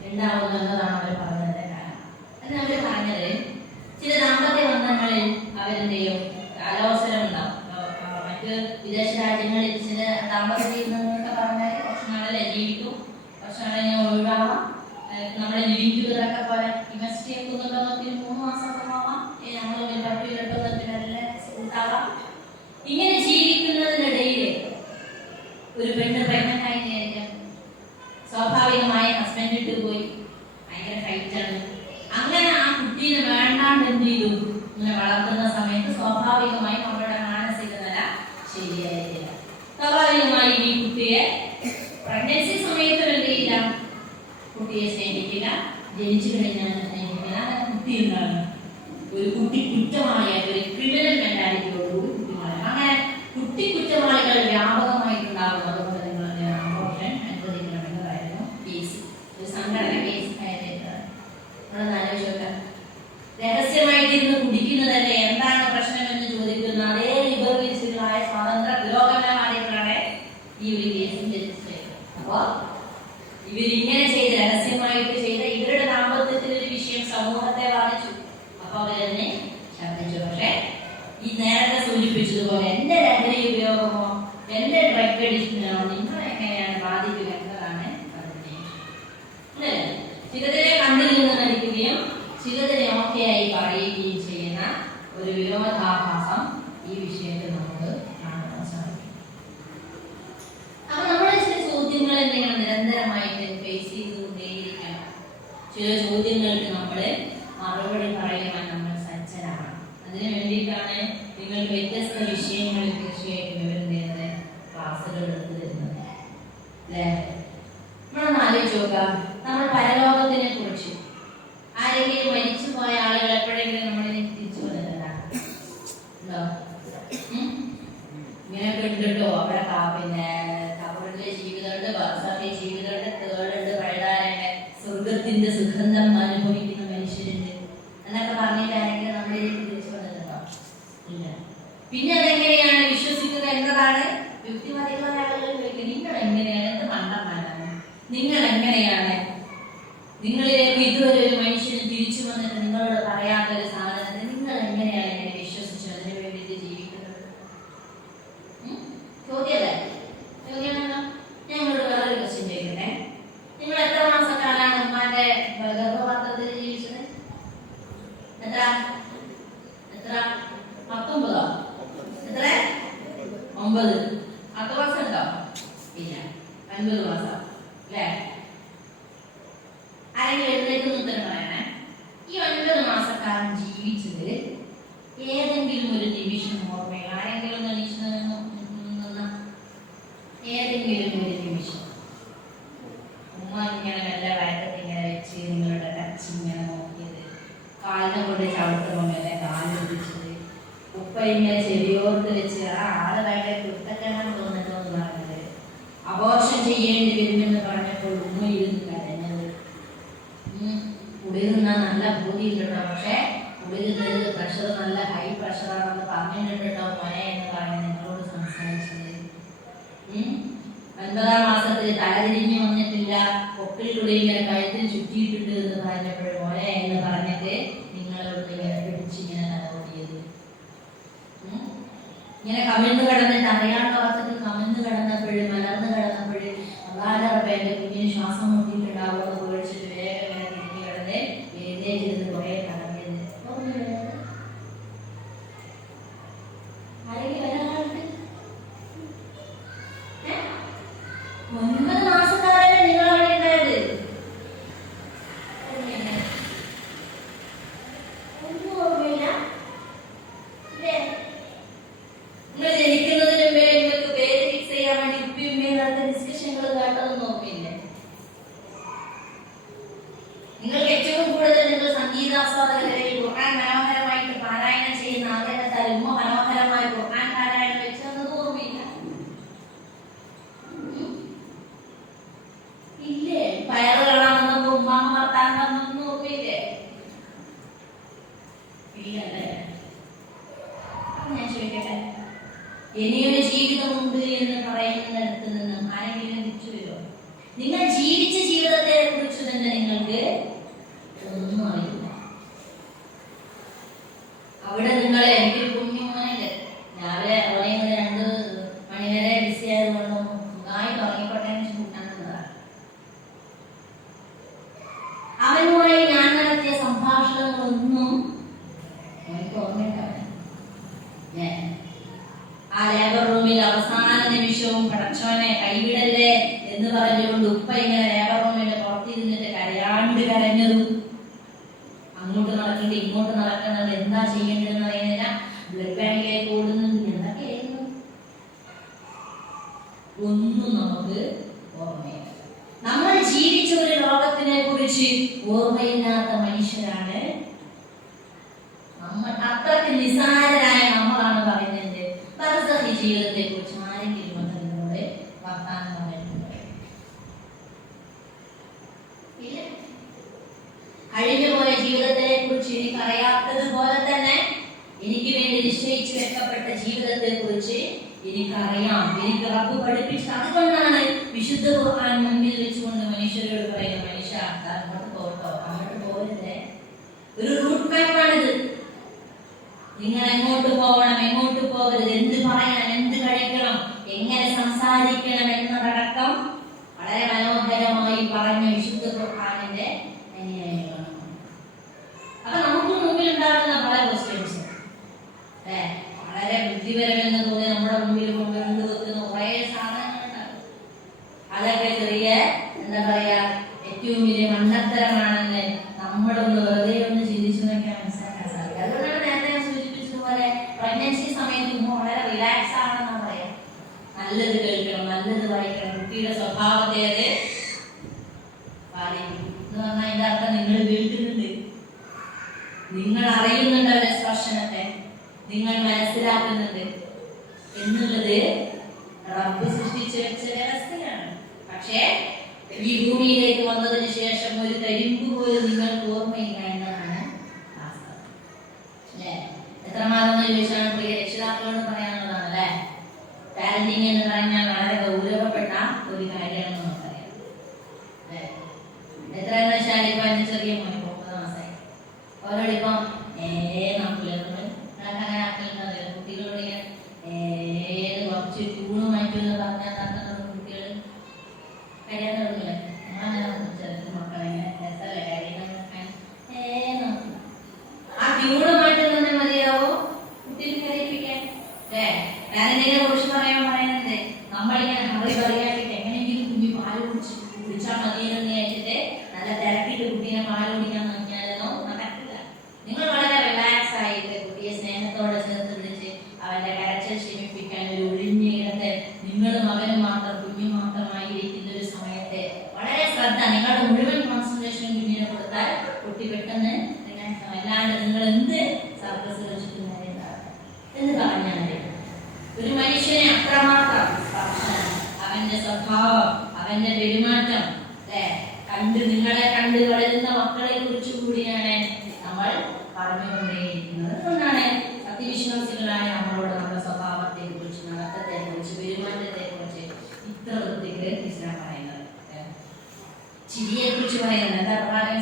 ഉണ്ടാവുന്നു എന്നതാണ് അവർ പറഞ്ഞതിന്റെ കാരണം. അതിന് അവർ പറഞ്ഞത് ചില ദാമ്പത്യ ബന്ധങ്ങളിൽ അവരെന്ത് ചെയ്യും, അലോസരം ഉണ്ടാവും. മറ്റ് വിദേശ രാജ്യങ്ങളിൽ ചില ദാമ്പത്യ ജീവിതങ്ങളൊക്കെ പറഞ്ഞാൽ കുറച്ച് നാളെ ജീവിക്കും, കുറച്ച് നാളെ ഒഴിവാകാം. നമ്മുടെ ലിവിങ് ടുഗദറൊക്കെ പോലെ ഇൻവെസ്റ്റ് ചെയ്യുന്നുണ്ടോ 3 മാസമൊക്കെ ആവാം, ഞങ്ങൾ ഉണ്ടാവാം. ഇങ്ങനെ ജീവിക്കുന്നതിനിടയിൽ ഒരു പെണ്ണ് പ്രഗ്നന്റ് ആയി കഴിഞ്ഞാൽ സ്വാഭാവികമായി ഹസ്ബൻഡ് ഇട്ട് പോയി, ഭയങ്കര ഫൈറ്റാണ്. അങ്ങനെ ആ കുട്ടീനെ വേണ്ടാണ്ട് എന്ത് ചെയ്തു, ഇങ്ങനെ വളർത്തുന്ന സമയത്ത് സ്വാഭാവികമായി അവരുടെ മാനസിക നില ശരിയായിട്ടില്ല. സ്വാഭാവികമായി ഈ കുട്ടിയെ പ്രഗ്നൻസി സമയത്ത് എന്ത് ചെയ്യില്ല, കുട്ടിയെ സ്നേഹിക്കില്ല, ജനിച്ചു കഴിഞ്ഞാൽ സ്നേഹിക്കില്ല. അങ്ങനെ കുട്ടി ഉണ്ടാകും ഒരു കുട്ടി കുറ്റവാളിയായ ഒരു ക്രിമിനൽ മെന്റാലിറ്റിയോടുകൂടി കുറ്റവാളി. അങ്ങനെ കുട്ടി കുറ്റവാളികൾ വ്യാപകമായിട്ടുണ്ടാകും. അതുകൊണ്ട് നിങ്ങൾ അബോർഷൻ അനുവദിക്കണമെന്നതായിരുന്നു കേസ്. ഒരു സംഘടന കേസ് നമ്മളൊന്ന് ആലോചിച്ച് നോക്കാം. രഹസ്യമായിട്ടിരുന്ന് കുടിക്കുന്നതല്ലേ എന്താണ് പ്രശ്നമെന്ന് ചോദിക്കുന്ന അതേ ലിബറലിസ്റ്റുകളായ സ്വാതന്ത്ര്യ പുരോഗമനവാദികളാണ് ഈ ഒരു കേസും രജിസ്റ്റർ ചെയ്തത്. അപ്പോ ഇവരിങ്ങനെ ചെയ്ത് രഹസ്യമായിട്ട് ചെയ്ത ഇവരുടെ ദാമ്പത്യത്തിൽ ഒരു വിഷയം സമൂഹത്തെ ബാധിച്ചു. അപ്പൊ അവരതിനെ ഛർദ്ദിച്ചു. പക്ഷെ ഈ നേരത്തെ സൂചിപ്പിച്ചതുപോലെ എന്റെ ലഹരി ഉപയോഗമോ എന്റെ ഡ്രഗ് അഡിക്ഷനോ നിങ്ങളെ എങ്ങനെയാണ് ബാധിക്കുക എന്നതാണ് അതിന്. ചിലതിനെ കണ്ടിൽ നിന്ന് നടിക്കുകയും ചിലതിനെ ഓക്കെയായി പറയുകയും ചെയ്യുന്ന ഒരു വിരോധാഭാസം ഈ വിഷയത്തിൽ നമുക്ക് കാണാൻ സാധിക്കും. അപ്പൊ നമ്മുടെ ചില ചോദ്യങ്ങൾ എന്തെങ്കിലും നിരന്തരമായിട്ട് ഫേസ് ചെയ്തുകൊണ്ടേയിരിക്കണം. ചില ചോദ്യങ്ങൾക്ക് നമ്മള് മറുപടി പറയുവാൻ നമ്മൾ സജ്ജരാണ്. അതിനു വേണ്ടിയിട്ടാണ് നിങ്ങൾക്ക് വ്യത്യസ്ത വിഷയങ്ങളിൽ തീർച്ചയായിട്ടും വിവരം ക്ലാസ്സുകൾ എടുത്തു തരുന്നത് അല്ലേ. നമ്മളൊന്ന് ആലോചിച്ച് നോക്കാം, നമ്മൾ പരലോകത്തിനെ കുറിച്ച് ആരെങ്കിലും മരിച്ചു പോയ ആളുകൾ എപ്പോഴെങ്കിലും നമ്മളിനെ തിരിച്ചു വന്നിട്ടുണ്ടോ? ഇങ്ങനെയൊക്കെ ഉണ്ടോ അവിടെ? പിന്നെ കബറിലെ ജീവിതമുണ്ട്, ബർസഖിലെ ജീവിതമുണ്ട്, തേടുണ്ട്, പഴുതാരണ്ട്, സ്വർഗത്തിന്റെ സുഗന്ധം അനുഭവിക്കുന്ന മനുഷ്യരുണ്ട് എന്നൊക്കെ പറഞ്ഞിട്ടാണെങ്കിൽ നമ്മളിലേക്ക് തിരിച്ചു വന്നിട്ടുണ്ടോ? ഇല്ല. പിന്നെ അതെങ്ങനെയാണ് വിശ്വസിക്കുക എന്നതാണ് യുക്തിവാദികളായ ആളുകൾ ചോദിക്കുക. നിങ്ങൾ എങ്ങനെയാണ്, എന്ത് മണ്ടന്മാരാണ് നിങ്ങൾ, എങ്ങനെയാണ് നിങ്ങളിലേക്ക് ഇതുവരെ ഒരു മനുഷ്യന് തിരിച്ചു വന്നിട്ട് നിങ്ങളോട് പറയാത്തൊരു സാധനത്തെ നിങ്ങൾ എങ്ങനെയാണ് ഇങ്ങനെ വിശ്വസിച്ചു അതിനു വേണ്ടിയിട്ട് ജീവിക്കുന്നത്? ചോദ്യമല്ലേ? ചോദ്യമാണോ? ഞങ്ങളോട് വേറൊരു ക്വസ്റ്റ്യൻ ചോദിക്കട്ടെ. നിങ്ങൾ എത്ര മാസക്കാലാണ് ഉമ്മാന്റെ ഗർഭപാത്രത്തിൽ ജീവിച്ചത്? എത്ര? 19? എത്ര? 9. 10 മാസം ഉണ്ടോ? ഇല്ല, 9 മാസം അല്ലേ? ആരെങ്കിലും എഴുന്നേറ്റ് ഉത്തരം പറയണേ. ഈ 9 മാസക്കാലം ജീവിച്ചത് ഏതെങ്കിലും ഒരു നിമിഷം ഓർമ്മയിൽ ആരെങ്കിലും ഏതെങ്കിലും ഒരു നിമിഷം ഉമ്മ ഇങ്ങനെ നല്ല വയറ്റത്ത് ഇങ്ങനെ വെച്ച് നിങ്ങളുടെ ടച്ച് ഇങ്ങനെ നോക്കിയത്, കാലിനെ കൊണ്ട് ചവിട്ടുമ്പോൾ മേലെ കാല് പിടിച്ചത്, ഉപ്പ ഇങ്ങനെ ചെവിയോർത്ത് വെച്ച് ആ ആള് ഭയങ്കര കുത്തക്കണം തോന്നിട്ടോ എന്ന് പറഞ്ഞത്, അബോർഷൻ ചെയ്യേണ്ടി വരുമെന്ന് പറഞ്ഞപ്പോൾ ഉമ്മ ഇരുന്ന് കരഞ്ഞത്, കുടി നിന്നാൽ നല്ല ബോധി കിട്ടോ, പക്ഷെ കുടി നിന്നത് പ്രഷർ നല്ല ഹൈ പ്രഷറാണെന്ന് പറഞ്ഞിട്ടുണ്ടോ മോനെ എന്ന് പറഞ്ഞ് നിങ്ങളോട് സംസാരിച്ചത്, 9-ാം മാസത്തിൽ തലതിരിഞ്ഞു വന്നിട്ടില്ല, പൊക്കിളിലൂടെ ഇങ്ങനെ കഴുത്തിൽ ചുറ്റിയിട്ടുണ്ട് എന്ന് പറഞ്ഞപ്പോൾ മോനെ എന്ന് പറഞ്ഞിട്ട് നിങ്ങളോട് ഇങ്ങനെ പിടിച്ചിങ്ങനെ തലകൂടിയത്, ഇങ്ങനെ കമിഴ്ന്ന് കിടന്നിട്ട് അറിയാണ്ട് ഓർത്തിട്ട് കമിഴ്ന്ന് കിടന്നപ്പോഴും മലർന്ന് കിടന്നപ്പോഴും അതാലറപ്പ എന്റെ കുഞ്ഞിന് ശ്വാസം മുട്ടിയിട്ടുണ്ടാവുമെന്ന് പേടിച്ചിട്ട് വേഗം ഇങ്ങനെ തിരിഞ്ഞു കിടന്ന് എഴുന്നേറ്റ് കുറെ കടന്നത് ആരെങ്കിലും ഒരാളുണ്ട്? 9 മാസക്കാരല്ലേ നിങ്ങൾ അവിടെ ഉണ്ടായത്? ഒന്നും ഓർമ്മയില്ല അല്ലേ? നിങ്ങൾ ജനിക്കുന്നതിന് മുമ്പേ നിങ്ങൾക്ക് പേര് ഫിക്സ് ചെയ്യാൻ വേണ്ടി ഉപ്പിയും നടത്ത ഡിസ്കഷനുകൾ കേട്ടതൊന്നും ഓർമ്മയില്ലേ? ഇനിയൊരു ജീവിതമുണ്ട് എന്ന് പറയുന്നിടത്ത് നിന്നും ആരെങ്കിലും തിരിച്ചു വരുമോ? നിങ്ങൾ ജീവിച്ച ജീവിതത്തെ കുറിച്ച് തന്നെ നിങ്ങൾക്ക് ഒന്നും അറിയില്ല. അവിടെ നിങ്ങൾ എനിക്ക് കുഞ്ഞുമോനില്ല രാവിലെ ഓരോ 2 മണി വരെ ബിസി ആയതുകൊണ്ടും സുഖമായി തുടങ്ങിക്കോട്ടെ കൂട്ടാനുള്ളതാണ്. അവനുമായി ഞാൻ നടത്തിയ സംഭാഷണങ്ങളൊന്നും എനിക്ക് ഓർമ്മയുണ്ടാവില്ല. ആ ലേബർ റൂമിൽ അവസാന നിമിഷവും പടച്ചോനെ കൈവിടല്ലേ എന്ന് പറഞ്ഞുകൊണ്ട് ഉപ്പ ഇങ്ങനെ ലേബർ റൂമിന്റെ പുറത്തിരുന്നിട്ട് കരഞ്ഞതും അങ്ങോട്ട് നടക്കേണ്ടി ഇങ്ങോട്ട് നടക്കുന്നത് എന്താ ചെയ്യേണ്ടതെന്ന് അറിയുന്നില്ല. ബ്ലഡ് ബാങ്കിലേക്ക് ഓടുന്നുണ്ട്. എന്തൊക്കെയായിരുന്നു ഒന്നും നമുക്ക് ഓർമ്മയില്ല. നമ്മൾ ജീവിച്ച ഒരു ലോകത്തിനെ കുറിച്ച് ഓർമ്മയില്ലാത്ത മനുഷ്യരാണ് നമ്മൾ. അത്രയ്ക്ക് നിസ്സാരരായ നമ്മളാണ് പറയുന്നത് ബർസഖി ജീവിതത്തെ കുറിച്ച് ആരെങ്കിലും നിങ്ങളോട് വർത്താനം പറഞ്ഞിട്ടുണ്ടോ? ഇല്ല. കഴിഞ്ഞുപോയ ജീവിതത്തെ കുറിച്ച് എനിക്കറിയാത്തതുപോലെ തന്നെ എനിക്ക് വേണ്ടി നിശ്ചയിച്ചു വെക്കപ്പെട്ട ജീവിതത്തെ കുറിച്ച് എനിക്കറിയാം. എനിക്ക് റബ്ബ് പഠിപ്പിച്ചു. അതുകൊണ്ടാണ് വിശുദ്ധ ഖുർആൻ മുമ്പിൽ വെച്ചുകൊണ്ട് മനുഷ്യരോട് പറയുന്നത്, മനുഷ്യ അങ്ങോട്ട് പോകട്ടോ, അങ്ങോട്ട് പോകരുതേ. ഒരു റൂട്ട് മാപ്പാണിത്. നിങ്ങൾ എങ്ങോട്ട് പോകണം, എങ്ങോട്ട് പോകരുത്, എന്ത് പറയണം, എന്ത് കഴിക്കണം, എങ്ങനെ സംസാരിക്കണം എന്നതടക്കം വളരെ മനോഹരമായി പറഞ്ഞ വിശുദ്ധ ഖുർആനിന്റെ അനുയായികളാണ്. അപ്പൊ നമുക്ക് മുമ്പിൽ ഉണ്ടാകുന്ന പല ക്വസ്റ്റ്യൻസ് വളരെ ബുദ്ധിപരമെന്ന് തോന്നി നമ്മുടെ മുമ്പിൽ കൊണ്ടുവന്ന് വെക്കുന്ന കുറെ സാധനങ്ങളുണ്ടാകും. അതൊക്കെ ചെറിയ എന്താ പറയാ ഏറ്റവും വലിയ മണ്ടത്തരമാണെന്ന് നമ്മളൊന്ന് വെറുതെ ഒന്ന് ചിന്തിച്ചു നോക്കിയാൽ മനസ്സിലാക്കാൻ സാധിക്കും. അതുകൊണ്ടാണ് നേരത്തെ സൂചിപ്പിച്ചതുപോലെ പ്രഗ്നൻസി സമയത്ത് വളരെ റിലാക്സ് ആണെന്നാ പറയാ. നല്ലത് കേൾക്കണം, നല്ലത് വായിക്കണം, കുട്ടിയുടെ സ്വഭാവത്തെ അത് പാലിക്കും എന്ന് പറഞ്ഞാൽ ഇതിന്റെ അർത്ഥം നിങ്ങൾ കേൾക്കുന്നുണ്ട്, നിങ്ങൾ അറിയുന്നുണ്ട് അവരുടെ സ്പർശനത്തെ, നിങ്ങൾ മനസ്സിലാക്കുന്നുണ്ട് എന്നുള്ളത് റബ്ബ് സൃഷ്ടിച്ചു വെച്ച വ്യവസ്ഥയാണ്. പക്ഷേ ഈ ഭൂമിയിലേക്ക് വന്നതിന് ശേഷം ഒരു തരിമ്പ് പോലും നിങ്ങൾക്ക് ഓർമ്മയില്ല എന്നതാണ് വാസ്തവം. അല്ലേ? എത്രമാത്രം ചോദിച്ചാണ് പ്രിയ രക്ഷിതാക്കളോട് പറയാനുള്ളതാണ് അല്ലെ. പാരന്റിങ് എന്ന് പറഞ്ഞാൽ വളരെ ഗൗരവപ്പെട്ട ഒരു കാര്യമാണെന്ന് നമുക്കറിയാം. അല്ലെ? എത്രയെന്ന് വെച്ചാൽ ഇപ്പൊ എന്റെ ചെറിയ മോനെ 9 മാസമായി. അവരോടിപ്പം അങ്ങനെ ആക്കലുണ്ടോ കുട്ടികളോട് കുറച്ച് ട്യൂണ് മാറ്റുമെന്ന് പറഞ്ഞാൽ നടത്തുന്നത് കുട്ടികൾ കഴിയാൻ തുടങ്ങില്ല. മക്കളെങ്ങനെ രസമല്ലേ കാര്യങ്ങളൊക്കെ ആ ട്യൂണ് മാറ്റുന്നത് മതിയാവോ കുട്ടികൾ കരയിപ്പിക്കാൻ? പാരന്റിനെ കുറിച്ച് പറയുന്നത് നമ്മളിങ്ങനെ ഹറി പറയാക്കിട്ട് എങ്ങനെയെങ്കിലും കുഞ്ഞി പാല് കുടിച്ചാൽ മതിയെന്ന് വിചാരിച്ചിട്ട് നല്ല തിരക്കിട്ട് കുട്ടീനെ പാല് കുടിക്കാൻ നോക്കിയാലോ നടക്കില്ല. നിങ്ങൾ വളരെ റിലാക്സ് ആയിട്ട് കുട്ടിയെ സ്നേഹത്തോടെ ചേർത്ത് പിടിച്ച് അവന്റെ കരച്ചിൽ ക്ഷമിപ്പിക്കാൻ ഒരു ഒഴിഞ്ഞിടത്ത് നിങ്ങൾ മകനും മാത്രം കുഞ്ഞു മാത്രമായി ഇരിക്കുന്ന ഒരു സമയത്ത് വളരെ ശ്രദ്ധ, നിങ്ങളുടെ മുഴുവൻ കോൺസെൻട്രേഷനും കുഞ്ഞിനെ കൊടുത്താൽ കുട്ടി പെട്ടെന്ന് റിലാക്സ് ആവും. അല്ലാണ്ട് നിങ്ങൾ എന്ത് സർക്കസ് വെച്ചിട്ട് എന്ന് പറഞ്ഞാൽ ഒരു മനുഷ്യനെ അത്രമാത്രം സ്പർശനം, അവന്റെ സ്വഭാവം, അവന്റെ പെരുമാറ്റം നിങ്ങളെ കണ്ട് വളരുന്ന മക്കളെ കുറിച്ച് കൂടിയാണ് നമ്മൾ പറഞ്ഞുകൊണ്ടേയിരിക്കുന്നത്. അതുകൊണ്ടാണ് സത്യവിശ്വാസികളായ നമ്മളോട് നമ്മുടെ സ്വഭാവത്തെ കുറിച്ച്, നടത്തത്തെ കുറിച്ച്, പെരുമാറ്റത്തെ കുറിച്ച് ഇത്ര വൃത്തിക്ക് ഇസ്ലാം പറയുന്നത്. ചിരിയെ കുറിച്ച് പറയുന്നത് എന്താ? പ്രവാചകൻ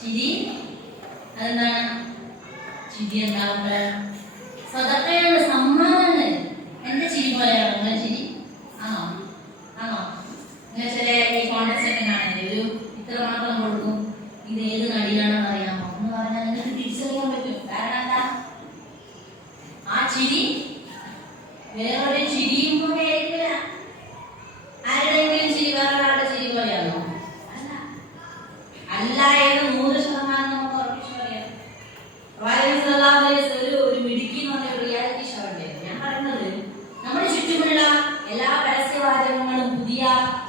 ചിരി അതെന്താണ്? ചിരി എന്താവുന്നത് സദഖയാണ്, സമ്മാനാണ്. എന്റെ ചിരി പോലെയാണോ നിങ്ങളെ ചിരി? ആണോ? ആണോ? നിങ്ങൾ ചില ഈ കോൺടെസ്റ്റ് ഒക്കെ കാണാൻ ഒരു ഇത്ര മാത്രം കൊടുക്കും, ഇത് ഏത് നടിയാണെന്ന് അറിയാമോ എന്ന് പറഞ്ഞാൽ നിങ്ങൾക്ക് തിരിച്ചറിയാൻ പറ്റും. കാരണം എന്താ? ആ ചിരി വേറൊരു ചിരിയും പോലെ ആയിരിക്കില്ല. ആരുടെയെങ്കിലും ചിരി വേറൊരാളുടെ ചിരി പോലെയാണോ? അല്ല എന്ന് 100% നമുക്ക് ഉറപ്പിച്ചു പറയാം. ഒരു മിടുക്കി എന്ന് പറഞ്ഞ റിയാലിറ്റി ഷോ ഉണ്ട്. ഞാൻ പറയുന്നത് നമ്മുടെ ചുറ്റുമുള്ള എല്ലാ പരസ്യവാചകങ്ങളും പുതിയ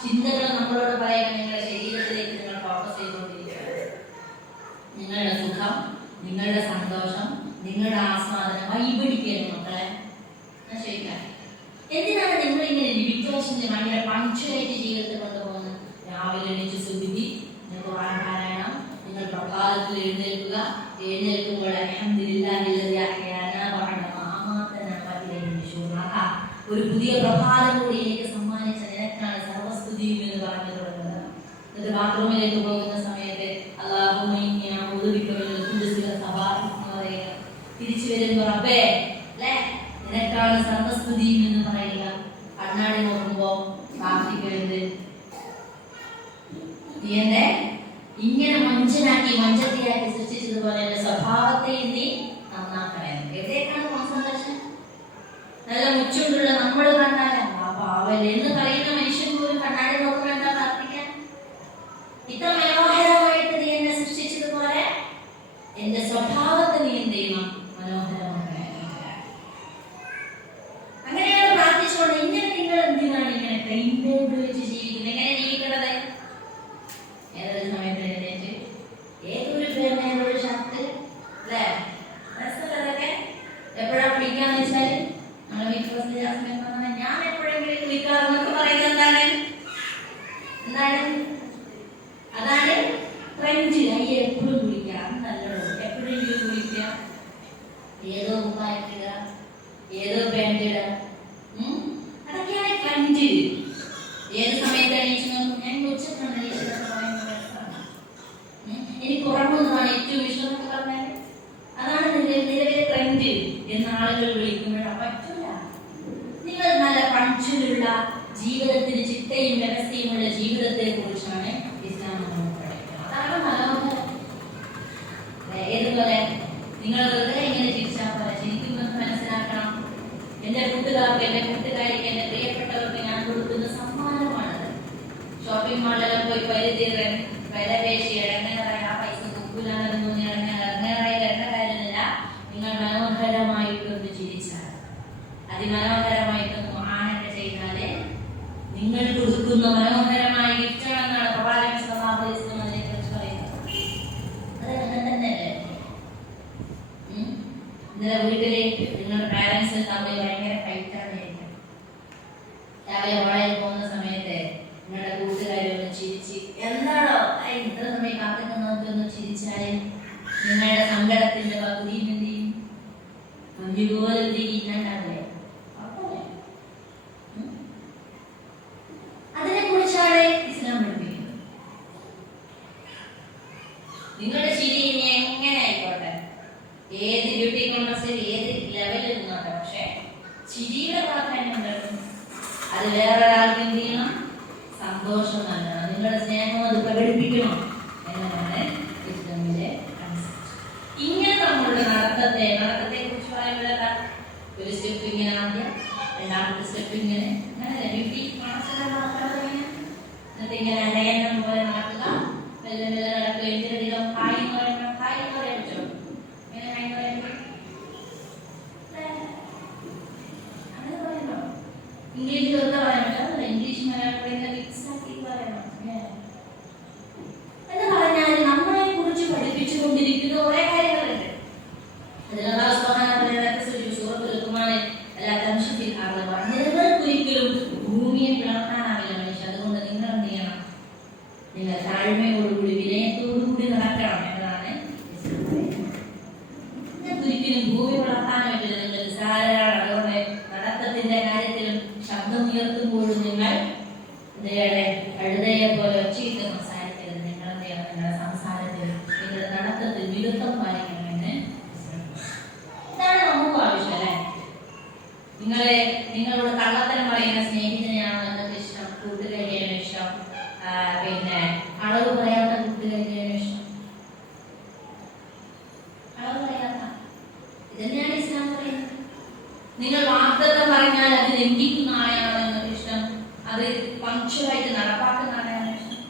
ചിന്തകളും നമ്മളോട് പറയാൻ നിങ്ങളുടെ ശരീരത്തിലേക്ക് നിങ്ങൾ ഫോക്കസ് ചെയ്തുകൊണ്ടിരിക്കുകയാണ്. നിങ്ങളുടെ സുഖം, നിങ്ങളുടെ സന്തോഷം, നിങ്ങളുടെ ആസ്വാദനം വൈപിടിക്കുന്നു മക്കളെ. ശരിക്കാം. എന്തിനാണ് നിങ്ങൾ ഇങ്ങനെ ലിമിറ്റേഷനിൽ ഭയങ്കര പങ്ക്ച്വലായിട്ട് ജീവിതത്തിൽ കൊണ്ടുപോകുന്നത്? രാവിലെ എണീച്ച് സുബിഹി, ഖുർആൻ പാരായണം, നിങ്ങൾ പ്രഭാതത്തിൽ എഴുന്നേൽക്കുക, എഴുന്നേൽക്കുമ്പോൾ അൽഹംദുലില്ലാഹി അൽദി അഹ്യാനാ ബഅദ മാ അമാതനാ ഒരു പുതിയ പ്രഭാതം കൂടി എനിക്ക് സമ്മാനിച്ച നിനക്കാണ് സർവസ്തുതിയും എന്ന് പറഞ്ഞു തുടങ്ങുന്നത്. എന്നിട്ട് ബാത്റൂമിലേക്ക് പോകുന്ന സമയത്ത് തിരിച്ചു വരുമ്പോ റബ്ബേ അല്ലെ നിനക്കാണ് സർവസ്തുതിയും എന്ന് പറയുക. കണ്ണാടി നോക്കുമ്പോ പ്രാർത്ഥിക്കരുത്, നീ എന്നെ ഇങ്ങനെ മനുഷ്യനാക്കി മഞ്ചത്തിയാക്കി സൃഷ്ടിച്ചതുപോലെ എന്റെ സ്വഭാവത്തെ നീ നന്നാക്കണേ. എവിടേക്കാണ് കോൺസെൻട്രേഷൻ? നല്ല മുച്ചുകൊണ്ടുള്ള നമ്മൾ കണ്ടാലും ആ പാവല് എന്ന് പറയുന്ന മനുഷ്യൻ പോലും കണ്ണാടി നോക്കുമ്പോൾ എന്താ പ്രാർത്ഥിക്കാൻ? ഇത്ര മനോഹരമായിട്ട് നീ എന്നെ സൃഷ്ടിച്ചതുപോലെ എന്റെ സ്വഭാവത്തെ നീ എന്ത് ചെയ്യണം? മനോഹരമാക്കണേ. അങ്ങനെയാണ് പ്രാർത്ഥിച്ചുകൊണ്ട് ഇങ്ങനെ നിങ്ങൾ എന്തിനാണ് ഇങ്ങനെ ടൈം ടേബിൾ വെച്ച് ജീവിക്കുന്നത്? എങ്ങനെ ജീവിക്കണത്? ഏതൊരു സമയത്ത് എഴുന്നേറ്റ് ഏതൊരു പേരിനോട് ഷർട്ട് അല്ലേ രസമല്ലതൊക്കെ എപ്പോഴാ കുളിക്കാന്ന് വെച്ചാല് നമ്മളെ വീട്ടിൽ ഞാൻ എപ്പോഴെങ്കിലും കുളിക്കാറെന്നൊക്കെ പറയുന്നത് എന്താണ്? അതാണ് ട്രെൻഡ്. അയ്യ എപ്പോഴും കുളിക്കാം നല്ലത്, എപ്പോഴെങ്കിലും കുളിക്കാം, ഏതോ കുപ്പായിട്ടിടുക, ഏതോ പാൻറ് ഇടുക, അതൊക്കെയാണ് ട്രെൻഡ്. ഏത് സമയത്ത് എണീച്ചു നോക്കും? ഞാൻ ഉച്ചക്കാണ് എനിക്ക് ഉറങ്ങുന്നതാണ് ഏറ്റവും ഇഷ്ടം എന്നൊക്കെ പറഞ്ഞാൽ അതാണ് നിലവിലെ ട്രെൻഡ് എന്ന് ആളുകൾ വിളിക്കുമ്പോൾ പറ്റില്ല. നിങ്ങൾ നല്ല പഞ്ചുള്ള ജീവിതത്തിന് ചിട്ടയും വ്യവസ്ഥയുമുള്ള ജീവിതത്തെ കുറിച്ചാണ് ഇസ്ലാം നമ്മൾ പഠിക്കുന്നത്. അതാണ് മനോഹരം. ഏതുപോലെ നിങ്ങൾ വെറുതെ ഇങ്ങനെ ചിരിച്ചാൽ പോലെ ചിരിക്കുമെന്ന് മനസ്സിലാക്കണം. എന്റെ കൂട്ടുകാർക്ക്, എന്റെ കൂട്ടുകാരിക്ക്, എന്റെ പ്രിയപ്പെട്ടവർക്ക് ഞാൻ കൊടുക്കുന്ന സമ്മാനമാണത്. ഷോപ്പിംഗ് മാളിലെല്ലാം പോയി പരിധീരൻ വിലപേശി ഇടങ്ങേറായി ആ പൈസ നോക്കൂലെന്ന് തോന്നി ഇടങ്ങേറായി വരേണ്ട കാര്യമില്ല. നിങ്ങൾ മനോഹരമായിട്ടൊന്ന് ചിരിച്ചാൽ, അതിമനോഹരമായിട്ടൊന്ന് ആനൊക്കെ ചെയ്താല് നിങ്ങൾ കൊടുക്കുന്ന മനോഹരമായ ഗിഫ്റ്റാണെന്നാണ് പ്രവാചകൻ സ്വല്ലല്ലാഹു അലൈഹി വസല്ലം അതിനെ കുറിച്ച് പറയുന്നത്. അത് അങ്ങനെ തന്നെയല്ലേ? ഇന്നലെ വീട്ടില് നിങ്ങളുടെ പാരന്റ്സ് തമ്മിൽ ഭയങ്കര ഫൈറ്റാണ്. രാവിലെ കോളേജിൽ പോകുന്ന സമയത്ത് നിങ്ങളുടെ കൂട്ടുകാരി ഒന്ന് ചിരിച്ച് എന്താണോ ഇത്ര സമയം കാത്തിക്കുന്നൊന്ന് ചിരിച്ചാല് നിങ്ങളുടെ സങ്കടത്തിന്റെ പകുതിയും എന്ത് ചെയ്യും? മഞ്ഞുപോലെ ഇല്ലാണ്ടാവില്ലേ? അതിനെ കുറിച്ചാണ് ഇസ്ലാം പഠിപ്പിക്കുന്നത്. നിങ്ങളുടെ ചിരി ഇനി എങ്ങനെ ആയിക്കോട്ടെ, ഏത് ബ്യൂട്ടി കോൺടെസ്റ്റിൽ ഏത് ലെവലിൽ നിന്നോട്ടെ, പക്ഷെ ചിരിയുടെ പ്രാധാന്യം ഉണ്ടാകും. അത് വേറൊരാൾക്ക് എന്ത് ചെയ്യണം? സന്തോഷം നൽകണം, നിങ്ങളുടെ സ്നേഹം അത് പ്രകടിപ്പിക്കണം എന്നതാണ് ഇസ്ലാമിലെ കൺസെപ്റ്റ്. ഇങ്ങനെ നമ്മളുടെ നടത്തത്തെ കുറിച്ച് പറയുമ്പോഴല്ല ഒരു സ്റ്റെപ്പ് ഇങ്ങനെ ആദ്യം, രണ്ടാമത്തെ സ്റ്റെപ്പ് ഇങ്ങനെ, അങ്ങനെ ബ്യൂട്ടി എന്നിട്ട് ഇങ്ങനെ അടയണം പോലെ നടക്കുക, മെല്ലെ മെല്ലെ നടക്കുക. എന്തിനധികം ഹായ് എന്ന് പറയുമ്പോൾ ഹായ് എന്ന് പറയാൻ പറ്റുമോ? ഇങ്ങനെ ഹായ് എന്ന് പറയുമ്പോൾ അങ്ങനെ പറയണോ? ഇംഗ്ലീഷിൽ എന്താ പറയാൻ പറ്റും? ഇംഗ്ലീഷ് മലയാളം മിക്സ് ആക്കി പറയണം. എന്ന് പറഞ്ഞാൽ നമ്മളെ കുറിച്ച് പഠിപ്പിച്ചുകൊണ്ടിരിക്കുന്ന കുറെ കാര്യങ്ങളുണ്ട്. നിങ്ങൾക്കൊരിക്കലും ഭൂമിയെ പിളർത്താനാവില്ല മനുഷ്യ. അതുകൊണ്ട് നിങ്ങൾ എന്ത് ചെയ്യണം? നിങ്ങൾ താഴ്മയോടുകൂടി വിനയത്തോടുകൂടി നടക്കണം എന്നതാണ് നിങ്ങൾക്കൊരിക്കലും ഭൂമി പിളർത്താൻ പറ്റില്ല. നിങ്ങൾ നിസ്സാരരാണ്. അതുകൊണ്ട് നടത്തത്തിന്റെ കാര്യത്തിലും ശബ്ദം ഉയർത്തുമ്പോഴും നിങ്ങൾ കഴുതയെ പോലെ ഒച്ചയിട്ട് സംസാരിക്കരുത്. നിങ്ങൾ എന്ത് ചെയ്യണം? നിങ്ങളുടെ സംസാരത്തിൽ, നിങ്ങളുടെ നടത്തത്തിൽ മിതത്വം പാലിക്കണമെന്ന് ഇതാണ് നമുക്ക് ആവശ്യം അല്ലേ? നിങ്ങളോട് കള്ളത്തരം പറയുന്ന സ്നേഹിതനെയാണ് നിങ്ങൾക്ക് ഇഷ്ടം, കൂട്ടുകാരിയാണ് ഇഷ്ടം, പിന്നെ അളവ് പറയാത്ത കൂട്ടുകാരിയാണ് ഇഷ്ടം, അളവ് പറയാത്ത ഇതന്നെയാണ് ഇസ്ലാം പറയുന്നത്. നിങ്ങൾ വാഗ്ദത്തം പറഞ്ഞാൽ അത് ലംഘിക്കുന്ന ആളെയാണ് നിങ്ങൾക്ക് ഇഷ്ടം, അത് പങ്ക്ച്വലായിട്ട് നടപ്പാക്കുന്ന ആളെയാണ് ഇഷ്ടം.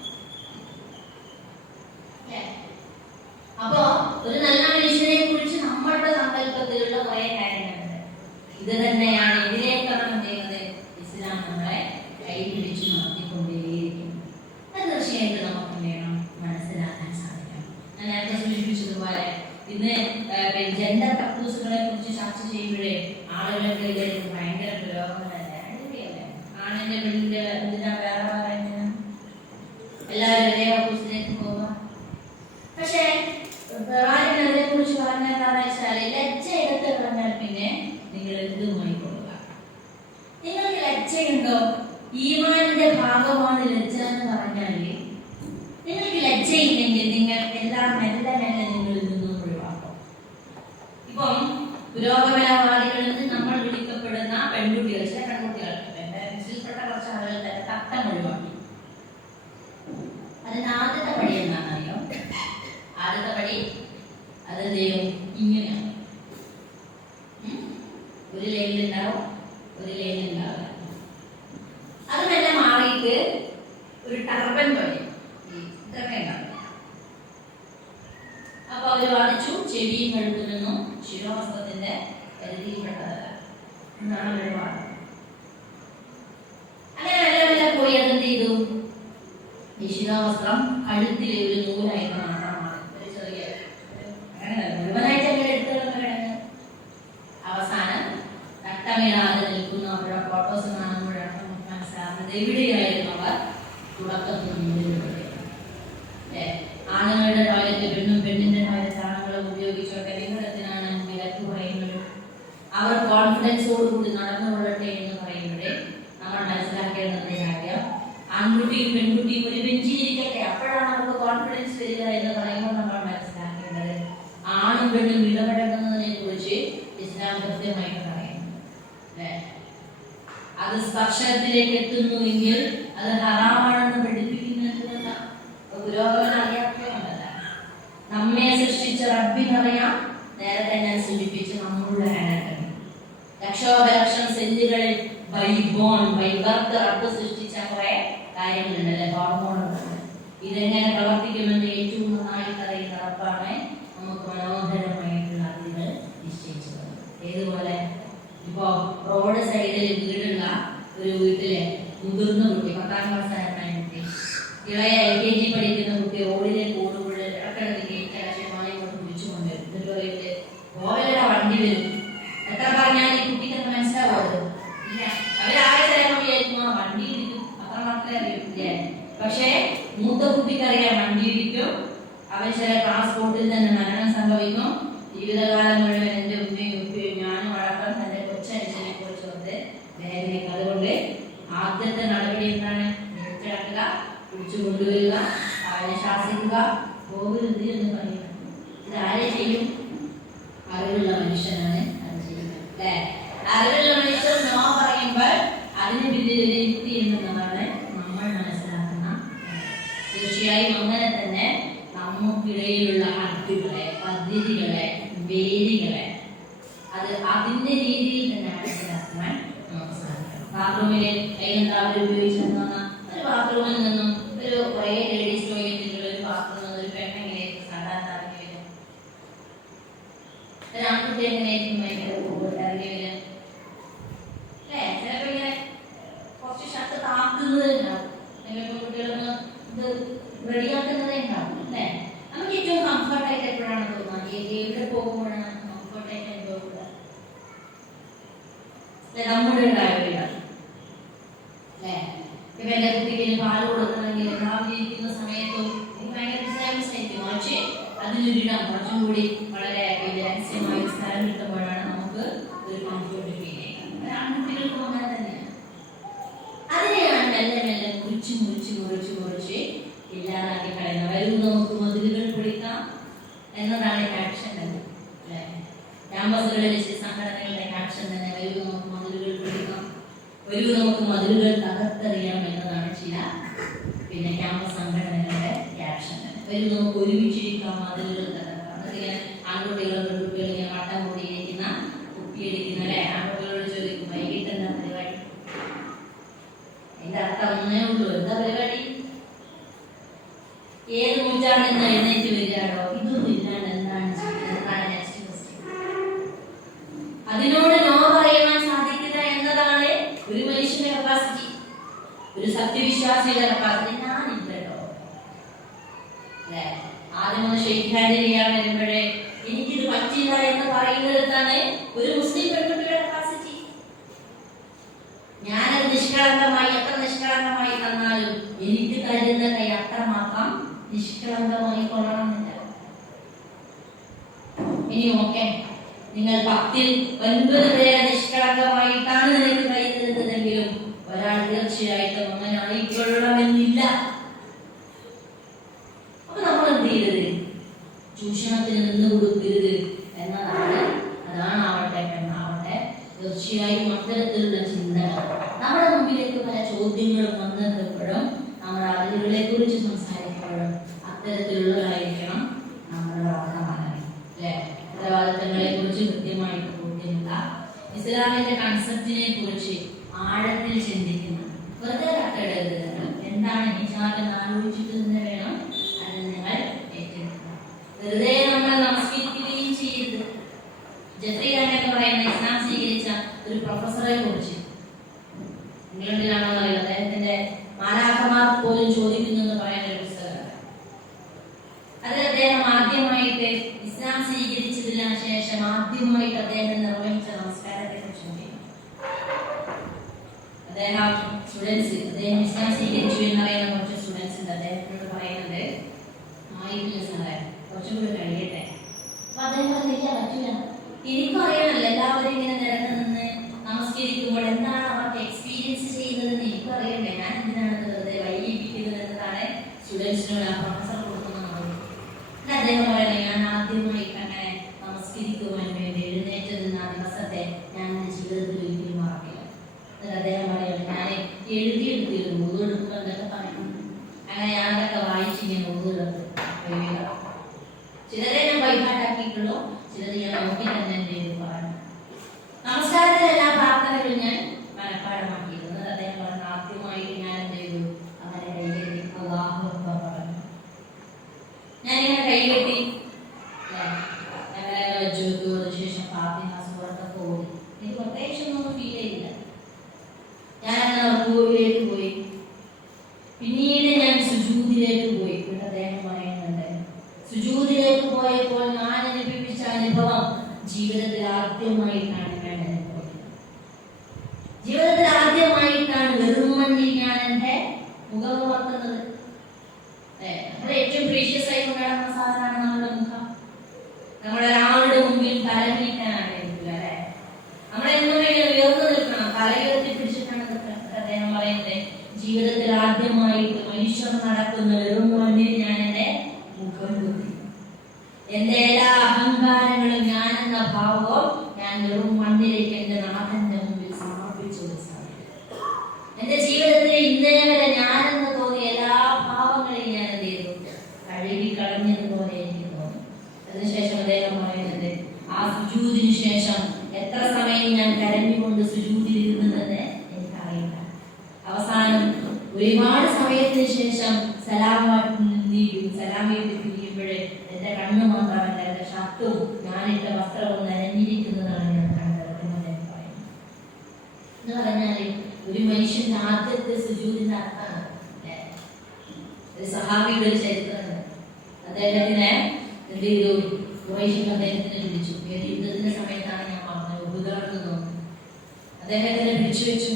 അപ്പോ ഒരു നല്ല മനുഷ്യനെ കുറിച്ച് നമ്മളുടെ സങ്കല്പത്തിലുള്ള കുറെ കാര്യങ്ങളുണ്ട്. ഇത് തന്നെയാണ്, ഇതിലേക്കാണ് എന്ത് ചെയ്യുന്നത്? ഇസ്ലാം നമ്മളെ കൈപിടിച്ചു നടത്തിക്കൊണ്ടേയിരിക്കുന്നത്. അത് തീർച്ചയായിട്ടും നമുക്ക് എന്ത് ചെയ്യണം? മനസ്സിലാക്കാൻ സാധിക്കണം. ഞാൻ നേരത്തെ സൂചിപ്പിച്ചതുപോലെ ഇന്ന് ജെൻഡർ കക്കൂസുകളെ കുറിച്ച് ചർച്ച ചെയ്യുമ്പോഴേ ആളുകൾക്ക് ഇതിലേക്ക് ഭയങ്കര പുരോഗമനല്ലേ? അടിപൊളിയല്ലേ? ആണിന്റെ പെണ്ണിന്റെ എന്തിനാ വേറെ പറയുന്നത്? ഈമാനിന്റെ ഭാഗമാണ് ലജ്ജ എന്ന് പറഞ്ഞാല് നിങ്ങൾക്ക് ലജ്ജയില്ലെങ്കിൽ നിങ്ങൾ എല്ലാം മെല്ലെ മെല്ലെ നിങ്ങളിൽ നിന്നും ഒഴിവാക്കും. ഇപ്പം പുരോഗമനവാദികളിൽ നിന്ന് നമ്മൾ വിളിക്കപ്പെടുന്ന പെൺകുട്ടികൾ, ചില പെൺകുട്ടികൾ മനസ്സിൽപ്പെട്ട കുറച്ച് ആളുകൾ തന്നെ തട്ടം ഒഴിവാക്കി. അതിന് ആദ്യത്തെ പടി എന്താണെന്നറിയോ? ആദ്യത്തെ പടി അത് ഇങ്ങനെയാണ്. ഒരു ലൈനിൽ ഉണ്ടാവും, ഒരു ലൈനിൽ ഉണ്ടാവില്ല. അത് തന്നെ മാറിയിട്ട് ഒരു ടർബൻ പോലെ ഇതൊക്കെ ഉണ്ടാവില്ല. അപ്പൊ അവര് വാദിച്ചു ചെവിയും കഴുത്തിൽ നിന്നും ശിരോവസ്ത്രത്തിന്റെ പരിധിയിൽപ്പെട്ടതല്ല എന്നാണ് അവരുടെ വാദം. അങ്ങനെ മെല്ലെ മെല്ലെ പോയി അതെന്ത് ചെയ്തു? ഈ ശിരോവസ്ത്രം കഴുത്തിൽ ഒരു നൂലായിട്ട് മാത്രമാണ്, ഒരു ചെറിയ അങ്ങനെ മുഴുവനായിട്ട് അങ്ങനെ എടുത്തുള്ള കിടങ്ങ്. അവസാനം തട്ടമിടാതെ നിൽക്കുന്ന അവരുടെ ഫോട്ടോസ് കാണുമ്പോഴാണ് നമുക്ക് മനസ്സിലാകുന്നത് എവിടെയായിരുന്നു അവർ തുടക്കത്തിൽ മുന്നിലുള്ളത്. ആണുങ്ങളുടെ ടോയ്ലറ്റ് പെണ്ണും, പെണ്ണിന്റെ ടോയ്ലറ്റ് ആണുങ്ങളും ഉപയോഗിച്ചോട്ടെ, നിങ്ങളെത്തിനാണ് വിലക്ക് പറയുന്നത്? അവർ കോൺഫിഡൻസോടുകൂടി നടന്നുകൊള്ളട്ടെ എന്ന് പറയുമ്പോഴേ നമ്മൾ മനസ്സിലാക്കേണ്ടത് കാര്യം ആൺകുട്ടിയും പെൺകുട്ടിയും ഒരു ബെഞ്ചിലിരിക്കട്ടെ, അപ്പോഴാണ് നമുക്ക് കോൺഫിഡൻസ് വരിക എന്ന് പറയുമ്പോൾ നമ്മൾ മനസ്സിലാക്കേണ്ടത് ആണും പെണ്ണും ഇടപെടുന്നതിനെ കുറിച്ച് ഇസ്ലാം കൃത്യമായിട്ട് പറയുന്നു. അത് സ്പർശനത്തിലേക്ക് എത്തുന്നുവെങ്കിൽ അത് ഹറാമാണെന്ന് പഠിപ്പിക്കുന്നതല്ല, പുരോഗമനം അറിയാത്തതല്ല. നമ്മെ സൃഷ്ടിച്ച റബ്ബിനറിയാം. നേരത്തെ ഞാൻ സൂചിപ്പിച്ച് നമ്മളുടെ അനാട്ടമി ലക്ഷോപലക്ഷം സെല്ലുകളിൽ റബ്ബ് സൃഷ്ടിച്ച കുറെ കാര്യങ്ങളുണ്ടല്ലേ, ഹോർമോണുകളുണ്ട്. ഇതെങ്ങനെ പ്രവർത്തിക്കുമെന്ന് ഏറ്റവും നന്നായിട്ട് അറിയുന്ന റബ്ബാണ് നമുക്ക് മനോഹരമായിട്ടുള്ള അതിഥികൾ നിശ്ചയിച്ചത്. ഏതുപോലെ ഇപ്പോ റോഡ് സൈഡിൽ വീടുള്ള ഒരു വീട്ടിലെ മുതിർന്ന കുട്ടി, 10ാം ക്ലാസ്സായ കുട്ടി, ഇളയ LKG പഠിക്കുന്ന കുട്ടി റോഡിലേക്ക് ഓടുമ്പോൾ ഇടക്കിടക്ക് ഗേറ്റ് കൊണ്ട് കുടിച്ചുകൊണ്ട് എന്നിട്ട് പറയിട്ട് ഓവലയുടെ വണ്ടി വരും. എത്ര പറഞ്ഞാൽ ഈ കുട്ടിക്ക് മനസ്സിലാവുന്നത് ഇല്ല. അവരാകെ ചിലപ്പോൾ വിചാരിക്കും ആ വണ്ടി ഇടിക്കും, അത്ര മാത്രമേ അറിയില്ലേ. പക്ഷേ മൂത്ത കുട്ടിക്കറിയാം വണ്ടി ഇടിക്കും, അവർ ചില ട്രാൻസ്പോർട്ടിൽ തന്നെ മരണം സംഭവിക്കും. ജീവിതകാലം മുഴുവൻ എൻ്റെ ഉമ്മയും ഉപ്പയും ഞാനും അടക്കം തന്റെ കൊച്ചനുജനെ കുറിച്ചുകൊണ്ട് വേദനയ്ക്ക്. അതുകൊണ്ട് ആദ്യത്തെ നടപടി എന്താണ്? നെഞ്ചടക്കുക, പിടിച്ചു കൊണ്ടുവരിക, അവനെ ശാസിക്കുക, പോകരുത് എന്ന് പറയുന്നത്. ഇത് ആരെ ചെയ്യും? അറിവുള്ള മനുഷ്യനാണ് അത് ചെയ്യുന്നത് അല്ലേ? അറിവുള്ള മനുഷ്യർ നോ പറയുമ്പോൾ അതിന് പിന്നിൽ ഒരു യുക്തി ഉണ്ടെന്നതാണ് നമ്മൾ മനസ്സിലാക്കുന്ന. തീർച്ചയായും അങ്ങനെ തന്നെ നമുക്കിടയിലുള്ള അതിരുകളെ, പദ്ധതികളെ, വേദികളെ അത് അതിന്റെ രീതിയിൽ തന്നെ മനസ്സിലാക്കാൻ നമുക്ക് സാധിക്കണം. ബാത്റൂമിലെ കൈകണ്ടാവർ ഉപയോഗിച്ചിരുന്ന ഒരു ബാത്റൂമിൽ നിന്നും ഒരു കുറേ ലേഡീസ് ടോയ്ലറ്റുകൾ ഒരു ബാത്റൂമിൽ ഒരു പെണ്ണെങ്ങനെയായിരിക്കും സാധാരണ ഇറങ്ങി വരും? ഒരു ആൺകുട്ടി എങ്ങനെയായിരിക്കും ഇറങ്ങി വരും? അല്ലേ? ചിലപ്പോ ഇങ്ങനെ കുറച്ച് ഷർട്ട് താക്കുന്നത് ഉണ്ടാവും, അല്ലെങ്കിൽ കുട്ടികളൊന്ന് ഇത് റെഡിയാക്കുന്നതേ ഉണ്ടാവും അല്ലേ? നമുക്ക് ഏറ്റവും കംഫർട്ടായിട്ട് എപ്പോഴാണ് തോന്നുന്നത്? എവിടെ പോകുമ്പോഴാണ് കംഫർട്ടായിട്ട് അനുഭവപ്പെടുക? നമ്മുടെ ഡ്രൈവറാണ് അല്ലേ? ഇപ്പൊ എന്റെ കുട്ടിക്ക് പാല് കൊടുക്കണമെങ്കിൽ രാവിലെ ഇരിക്കുന്ന സമയത്തും എനിക്ക് ഭയങ്കര ഡിസ്റ്റർബൻസ് ആയിരിക്കും. പക്ഷേ അതിനൊരിടം കുറച്ചും കൂടി വളരെ രഹസ്യമായ സ്ഥലം കിട്ടുമ്പോഴാണ് നമുക്ക് ഒരു കംഫർട്ട് ഫീൽ ചെയ്യുന്നത്. ആൺകുട്ടികൾക്കും അങ്ങനെ തന്നെയാണ്. അതിനെയാണ് മെല്ലെ മെല്ലെ മുറിച്ച് മുറിച്ച് മുറിച്ച് മുറിച്ച് ഇല്ലാതാക്കി കളയുന്നത്. വരും നമുക്ക് മതിലുകൾ പൊളിക്കാം എന്നതാണ് ആക്ഷൻ തന്നെ അല്ലേ? ക്യാമ്പസുകളിലെ സംഘടനകളുടെ ആക്ഷൻ തന്നെ വരും നമുക്ക് മതിലുകൾ പൊളിക്കാം, വരും നമുക്ക് മതിലുകൾ തകർത്തെറിയാം എന്നതാണ് ചില ക്യാമ്പസ് സംഘടനകളുടെ ആക്ഷൻ തന്നെ. വരും നമുക്ക് ഒരുമിച്ചിരിക്കാം, മതിലുകൾ തകർക്കാം. അതൊക്കെ ആൺകുട്ടികളും പെൺകുട്ടികളും ഇങ്ങനെ വട്ടം കൂടിയിരിക്കുന്ന കുപ്പിയടിക്കുന്ന അല്ലെ? ആൺകുട്ടികളോട് ചോദിക്കും വൈകിട്ട് എന്താ പരിപാടി? എന്റെ അർത്ഥം ഒന്നേ ഉള്ളൂ, എന്താ പരിപാടി? ഏത് നൂറ്റാണ്ടെന്ന് എഴുന്നേറ്റ് വരികയാണോ? ഇതൊന്നും ഇല്ലാണ്ട് എന്താണ് ചെയ്യുന്നത്? Next question. അതിനോട് നോ പറയാൻ സാധിക്കുക എന്നതാണ് ഒരു മനുഷ്യന്റെ കപ്പാസിറ്റി, ഒരു സത്യവിശ്വാസിയുടെ കപ്പാസിറ്റി. ഞാനില്ലല്ലോ അല്ലെ? ആദ്യം ഒന്ന് ഷെയ്ക്ക് ഹാൻഡ് ചെയ്യാൻ വരുമ്പോഴേ എനിക്കിത് പറ്റില്ല എന്ന് പറയുന്നിടത്താണ് ഒരു മുസ്ലിം പെൺകുട്ടിയുടെ കപ്പാസിറ്റി. ഞാനത് നിഷ്കളങ്കമായി എത്ര നിഷ്കളങ്കമായി തന്നാലും എനിക്ക് തരുന്ന കൈ അത്രമാത്രം നിഷ്കളങ്കമായി കൊള്ളണമെന്നില്ല. ഇനി ഓക്കെ, നിങ്ങൾ 10ൽ 9 പേരെ നിഷ്കളങ്കമായിട്ടാണ് നിനക്ക് കൈ തരുന്നതെങ്കിലും ഒരാൾ തീർച്ചയായിട്ടും ആഴത്തിൽ ചിന്തിക്കുന്ന, വെറുതെ കട്ടെടുത്ത് എന്താണ് ഹിജാബ് ആലോചിച്ചിട്ട് തന്നെ വേണം അത് നിങ്ങൾ ഏറ്റെടുക്കുക. വെറുതെ നമ്മൾ നമസ്കരിക്കുകയും ചെയ്യരുത്. ജഫ്രി ഖാനൊക്കെ പറയുന്ന ഇസ്ലാം സ്വീകരിച്ച ഒരു പ്രൊഫസറെ കുറിച്ച് ഇംഗ്ലണ്ടിലാണോ അറിയാം, അദ്ദേഹത്തിന്റെ മാലാഖമാർക്ക് പോലും ചോദിക്കുന്നു എന്ന് പറയുന്ന ഒരു പുസ്തകമാണ്. അതിൽ അദ്ദേഹം ആദ്യമായിട്ട് ഇസ്ലാം സ്വീകരിച്ചതിന് ശേഷം ആദ്യമായിട്ട് അദ്ദേഹം നിർവഹിച്ച നമസ്കാരത്തെ കുറിച്ച് അദ്ദേഹം സ്റ്റുഡൻസ്, അദ്ദേഹം ഇസ്ലാം സ്വീകരിച്ചു എന്നറിയുന്ന കുറച്ച് സ്റ്റുഡൻസ് ഉണ്ട്. അദ്ദേഹത്തിനോട് പറയുന്നത് ആയിട്ടില്ല സാറേ, കുറച്ചുകൂടി കഴിയട്ടെ. അപ്പൊ അദ്ദേഹം പറഞ്ഞില്ല, പറ്റില്ല, എനിക്കും അറിയണമല്ലോ എല്ലാവരും ഇങ്ങനെ നിരന്ന് നിന്ന് നമസ്കരിക്കുമ്പോൾ എന്താണ് അവർക്ക് എക്സ്പീരിയൻസ് ചെയ്യുന്നതെന്ന് എനിക്കും അറിയണ്ടേ, ഞാൻ എന്തിനാണ് വെറുതെ വൈകിപ്പിക്കുന്നത് എന്നതാണ് സ്റ്റുഡൻസിനോട് ആ പ്രൊഫസർ കൊടുക്കുന്ന മറുപടി. അദ്ദേഹം പറയുന്നത്, ഞാൻ ആദ്യമായിട്ട് അങ്ങനെ നമസ്കരിക്കുവാൻ വേണ്ടി എഴുന്നേറ്റ് നിന്ന ആ ദിവസത്തെ ഞാൻ എൻ്റെ ജീവിതത്തിൽ ഒരിക്കലും മറക്കില്ല. എന്നിട്ട് അദ്ദേഹം പറയുന്നത്, ഞാൻ എഴുതിയെടുത്തിരുന്നു ഉതെടുക്കുക എന്നൊക്കെ പറയുന്നു. അങ്ങനെ ഞാനതൊക്കെ വായിച്ചിങ്ങനെ ഉതെടുത്ത് ചിലരെ ഞാൻ ബൈഹാട്ടാക്കിയിട്ടുള്ളൂ, ചിലത് ഞാൻ നോക്കി തന്നെ എന്ത് ചെയ്തു പറഞ്ഞു. നമസ്കാരത്തിലെ എല്ലാ പ്രാർത്ഥനകളും ഞാൻ മനഃപ്പാടമാക്കിയിരുന്നു. അദ്ദേഹം പറഞ്ഞു, ആദ്യമായിട്ട് ഞാൻ എന്ത് ചെയ്തു, അങ്ങനെ കൈകെട്ടി അല്ലാഹു അക്ബർ പറഞ്ഞു. ഞാനിങ്ങനെ കൈകെട്ടി അങ്ങനെ വെച്ചു. ശേഷം ഫാത്തിഹ സൂറത്തൊക്കെ ഓടി. എനിക്ക് പ്രത്യേകിച്ചൊന്നും ഫീൽ ചെയ്യില്ല. ഞാനങ്ങനെ റുകൂഇലേക്ക് പോയി. പിന്നീട് ഞാൻ സുജൂദിലേക്ക് പോയി. ഇവിടെ അദ്ദേഹം പറയുന്നുണ്ട്, സുജൂദിലേക്ക് പോയപ്പോൾ ഞാൻ അനുഭവിച്ച അനുഭവം ജീവിതത്തിൽ ആദ്യമായിട്ടാണ് ഞാൻ അനുഭവിക്കുന്നത്. ജീവിതത്തിൽ ആദ്യമായിട്ടാണ് വെറും മണ്ണിൽ ഞാൻ എൻ്റെ മുഖം ഓർക്കുന്നത്. നമ്മുടെ ഏറ്റവും പ്രീഷ്യസ് ആയിട്ട് ഉണ്ടാകുന്ന സാധനമാണ് നമ്മുടെ മുഖം. നമ്മുടെ ഒരാളുടെ മുമ്പിൽ തലനീക്കാൻ ആഗ്രഹിക്കില്ല അല്ലെ, നമ്മളെന്തെങ്കിലും ഉയർന്നു നിൽക്കണം, തലയുയർത്തി പിടിച്ചിട്ടാണ് അദ്ദേഹം പറയുന്നത്, ജീവിതത്തിൽ ആദ്യമായിട്ട് മനുഷ്യർ നടക്കുന്ന വെറും മണ്ണിൽ ഞാൻ എൻ്റെ മുഖം കുത്തി. എന്റെ എല്ലാ അഹങ്കാരങ്ങളും ഞാൻ എന്ന ഭാവവും ഞാൻ വെറും മണ്ണിലേക്ക് എന്റെ നാഥന്റെ മുമ്പിൽ സമർപ്പിച്ചു. എന്റെ ജീവിതത്തിൽ ഇന്നേ വരെ ഞാനെന്ന് തോന്നിയ എല്ലാ ഭാവങ്ങളെയും ഞാൻ എന്ത് ചെയ്തു, കഴുകി കളഞ്ഞതുപോലെ എനിക്ക് തോന്നി. അതിനുശേഷം അദ്ദേഹം പറയുന്നത്, ആ സുജൂദിന് ശേഷം എത്ര സമയം ഞാൻ കരഞ്ഞുകൊണ്ട് സുജൂദിൽ ഇരുന്നതെന്ന് എനിക്കറിയില്ല. അവസാനം ഒരുപാട് സമയത്തിന് ശേഷം സലാമിയിട്ട് പിരിയുമ്പോഴേ എന്റെ കണ്ണ് മാത്രമല്ല, എന്റെ ഷർട്ടും ഞാനിട്ട വസ്ത്രവും നനഞ്ഞിരിക്കുന്നതാണ് ഞാൻ കണ്ടത് എന്ന് പറയുന്നു. എന്ന് പറഞ്ഞാല് ഒരു മനുഷ്യന്റെ ആദ്യത്തെ സുജൂദിന്റെ അർത്ഥമാണ്. ഒരു സഹാബിയുടെ ഒരു ചരിത്രമുണ്ട്. അദ്ദേഹത്തിനെ എന്ത് ചെയ്തു, ഖുറൈശികൾ അദ്ദേഹത്തിനെ പിടിച്ചു. യുദ്ധത്തിന്റെ സമയത്താണ് ഞാൻ പറഞ്ഞത്, ഉപകാരം തോന്നുന്നു. അദ്ദേഹത്തിനെ പിടിച്ചു വെച്ചു.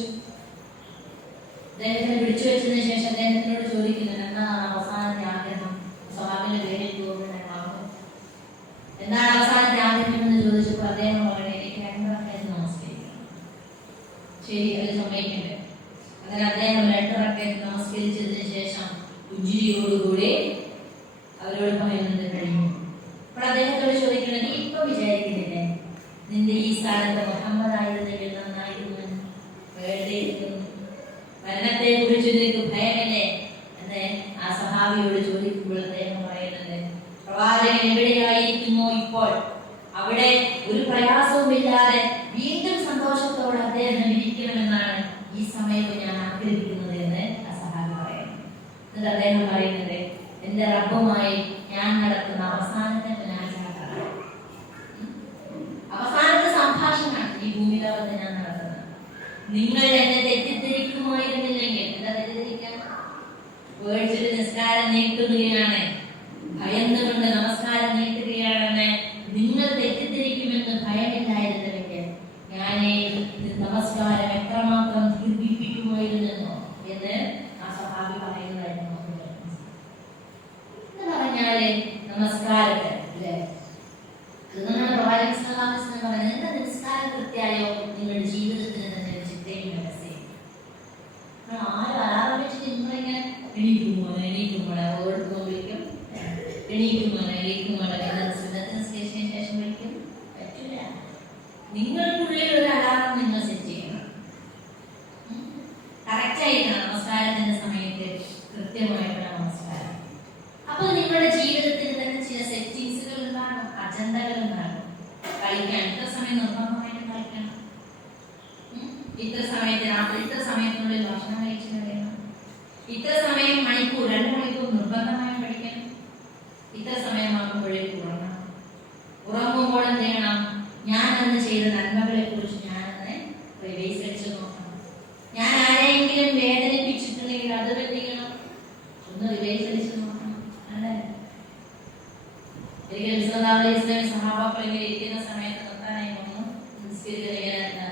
അദ്ദേഹത്തിനെ പിടിച്ചു വെച്ചതിന് ശേഷം അദ്ദേഹത്തിനോട് ചോദിക്കുന്നത്, എന്താണ് അവസാനത്തെ ആഗ്രഹം? സഹാബിന്റെ പേര് എന്താണ് അവസാനത്തെ ആഗ്രഹം എന്ന് ചോദിച്ചപ്പോൾ അദ്ദേഹം പറയണേ, എനിക്ക് 2 റക്അത്ത് നമസ്കരിക്കണം. ശരി, അത് സമ്മതിക്കണ്ടേ? അങ്ങനെ അദ്ദേഹം 2 റക്അത്ത് നമസ്കരിച്ചതിന് ശേഷം പുഞ്ചിരിയോടുകൂടി അവരോട് പറയുന്നത് കഴിഞ്ഞു. അപ്പോൾ അദ്ദേഹത്തോട് ചോദിക്കുന്നത്, നീ ഇപ്പൊ വിചാരിക്കുന്നില്ലേ നിന്റെ ഈ സ്ഥാനത്ത് മുഹമ്മദ് ആയിരുന്നെങ്കിൽ നന്നായിരുന്നു എന്ന്? മരണത്തെ കുറിച്ച് നിനക്ക് ഭയമല്ലേ എന്ന് ആ സഹാബിയോട് ചോദിക്കുമ്പോൾ അദ്ദേഹം പറയുന്നത്, പ്രവാചകൻ എവിടെയായിരിക്കുമോ ഇപ്പോൾ അവിടെ ഒരു പ്രയാസവുമില്ലാതെ വീണ്ടും സന്തോഷത്തോടെ അദ്ദേഹം ഇരിക്കണമെന്നാണ് ഈ സമയത്ത് ഞാൻ ആഗ്രഹിക്കുന്നത് എന്ന് ആ സഹാബി പറയുന്നു. എന്നിട്ട് അദ്ദേഹം പറയുന്നത്, എന്റെ റബ്ബുമായി ഞാൻ നടത്തുന്ന അവസാനത്തെ മുനാജാത്താണ്, അവസാനത്തെ സംഭാഷണമാണ് ഈ ഭൂമിലോകത്ത് ഞാൻ നടത്തുന്നത്. നിങ്ങൾ എന്നെ തെറ്റിദ്ധരിക്കുമായിരുന്നില്ലെങ്കിൽ, എന്താ തെറ്റിദ്ധരിക്കാൻ? പേടിച്ചിട്ട് നിസ്കാരം നീട്ടുകയാണ്, ഭയന്നുകൊണ്ട് നമസ്കാരം നീട്ടുകയാണെന്ന് നിങ്ങൾ തെറ്റിദ്ധരിക്കുമെന്ന് ഭയമില്ലായിരുന്നുവെങ്കിൽ ഞാൻ നമസ്കാരം എത്രമാത്രം ദീർഘിപ്പിക്കുമായിരുന്നോ എന്ന് ആ സഹാബി പറയുന്നതായിരുന്നു. എന്ന് പറഞ്ഞാല് നമസ്കാരത്തെ അല്ലേ, നമ്മുടെ പ്രവാചകൻ സല്ലല്ലാഹു അലൈഹി വസല്ലം പറയുന്നത്, എന്താ നിസ്കാരം കൃത്യമായോ നിങ്ങളുടെ ജീവിതത്തിന് തന്നെ ഒരു ചിട്ടയും വ്യവസ്ഥയും. ആരും അലാറം വെച്ചിട്ട് നിങ്ങളിങ്ങനെ എണീക്കുമോ ഓടുമ്പോൾ വിളിക്കും, എണീക്കുമോ സുന്നത്തിന് ശേഷം വിളിക്കും, പറ്റില്ല. നിങ്ങൾക്കുള്ളിൽ ഒരു അലാറം നിങ്ങൾ സെറ്റ് ചെയ്യണം. കറക്റ്റ് ആയിരിക്കണം നമസ്കാരത്തിന്റെ സമയത്ത്, കൃത്യമായിട്ടുള്ള നമസ്കാരം. അപ്പൊ നിങ്ങളുടെ ജീവിതത്തിൽ തന്നെ ചില സെറ്റിങ്സുകൾ ഉണ്ടാകും, അജണ്ടകൾ ഉണ്ടാകും. കളിക്കാൻ ഇത്ര സമയം നിർബന്ധമായിട്ട് കളിക്കണം, ഇത്ര സമയത്ത് സമയത്ത് രാത്രി ഇത്ര സമയത്തിനുള്ളിൽ ഭക്ഷണം കഴിച്ചു കഴിയണം, ഇത്ര സമയം മണിക്കൂർ 2 മണിക്കൂർ നിർബന്ധമായും പഠിക്കണം, ഇത്ര സമയമാകുമ്പോഴേക്കും ഉറങ്ങണം. ഉറങ്ങുമ്പോൾ എന്ത് ചെയ്യണം? ഞാൻ അന്ന് ചെയ്ത നന്മകളെ കുറിച്ച് ഞാനന്ന് റിവൈസ് അടിച്ച് നോക്കണം. ഞാൻ ആരെയെങ്കിലും വേദനിപ്പിച്ചിട്ടുണ്ടെങ്കിൽ അത് എന്ത് ചെയ്യണം? ഒന്ന് റിവൈസ് അടിച്ച് നോക്കണം. അല്ലേ? ഒരിക്കൽ സഹാബാക്കൾ ഇങ്ങനെ ഇരിക്കുന്ന സമയത്ത് നിർത്താനായി വന്നു.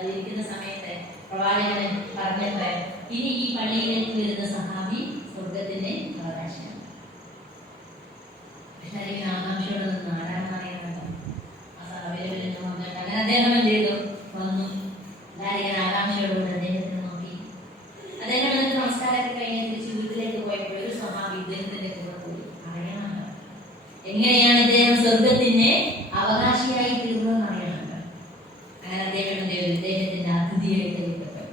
ഇരിക്കുന്ന സമയത്ത് പ്രവാചകൻ പറഞ്ഞത്രേ, ഇനി ഈ പള്ളിയിലേക്ക് വരുന്ന സഹാബി സ്വർഗത്തിന്റെ അവകാശിയാണ്. ആകാംക്ഷയോടെ നിന്ന് ആരാണെന്നറിയാൻ ആ സഹാബിയെ അങ്ങനെ അദ്ദേഹം എന്ത് ചെയ്തു? വന്നു. എല്ലാവരും ആകാംക്ഷയോടുകൂടി അദ്ദേഹത്തിന് നോക്കി. അദ്ദേഹം എന്നിട്ട് നമസ്കാരമൊക്കെ കഴിഞ്ഞ് തിരിച്ച് വീട്ടിലേക്ക് പോയപ്പോൾ ഒരു സഹാബി ഇദ്ദേഹത്തിന്റെ കൂടെ പോയി. അറിയണമല്ലോ എങ്ങനെയാണ് ഇദ്ദേഹം സ്വർഗത്തിന്റെ അവകാശിയായി തീർന്നതെന്ന് അറിയണമല്ലോ. അങ്ങനെ അദ്ദേഹം ഇദ്ദേഹത്തിന്റെ അതിഥിയായിട്ട് വിട്ടപ്പോൾ.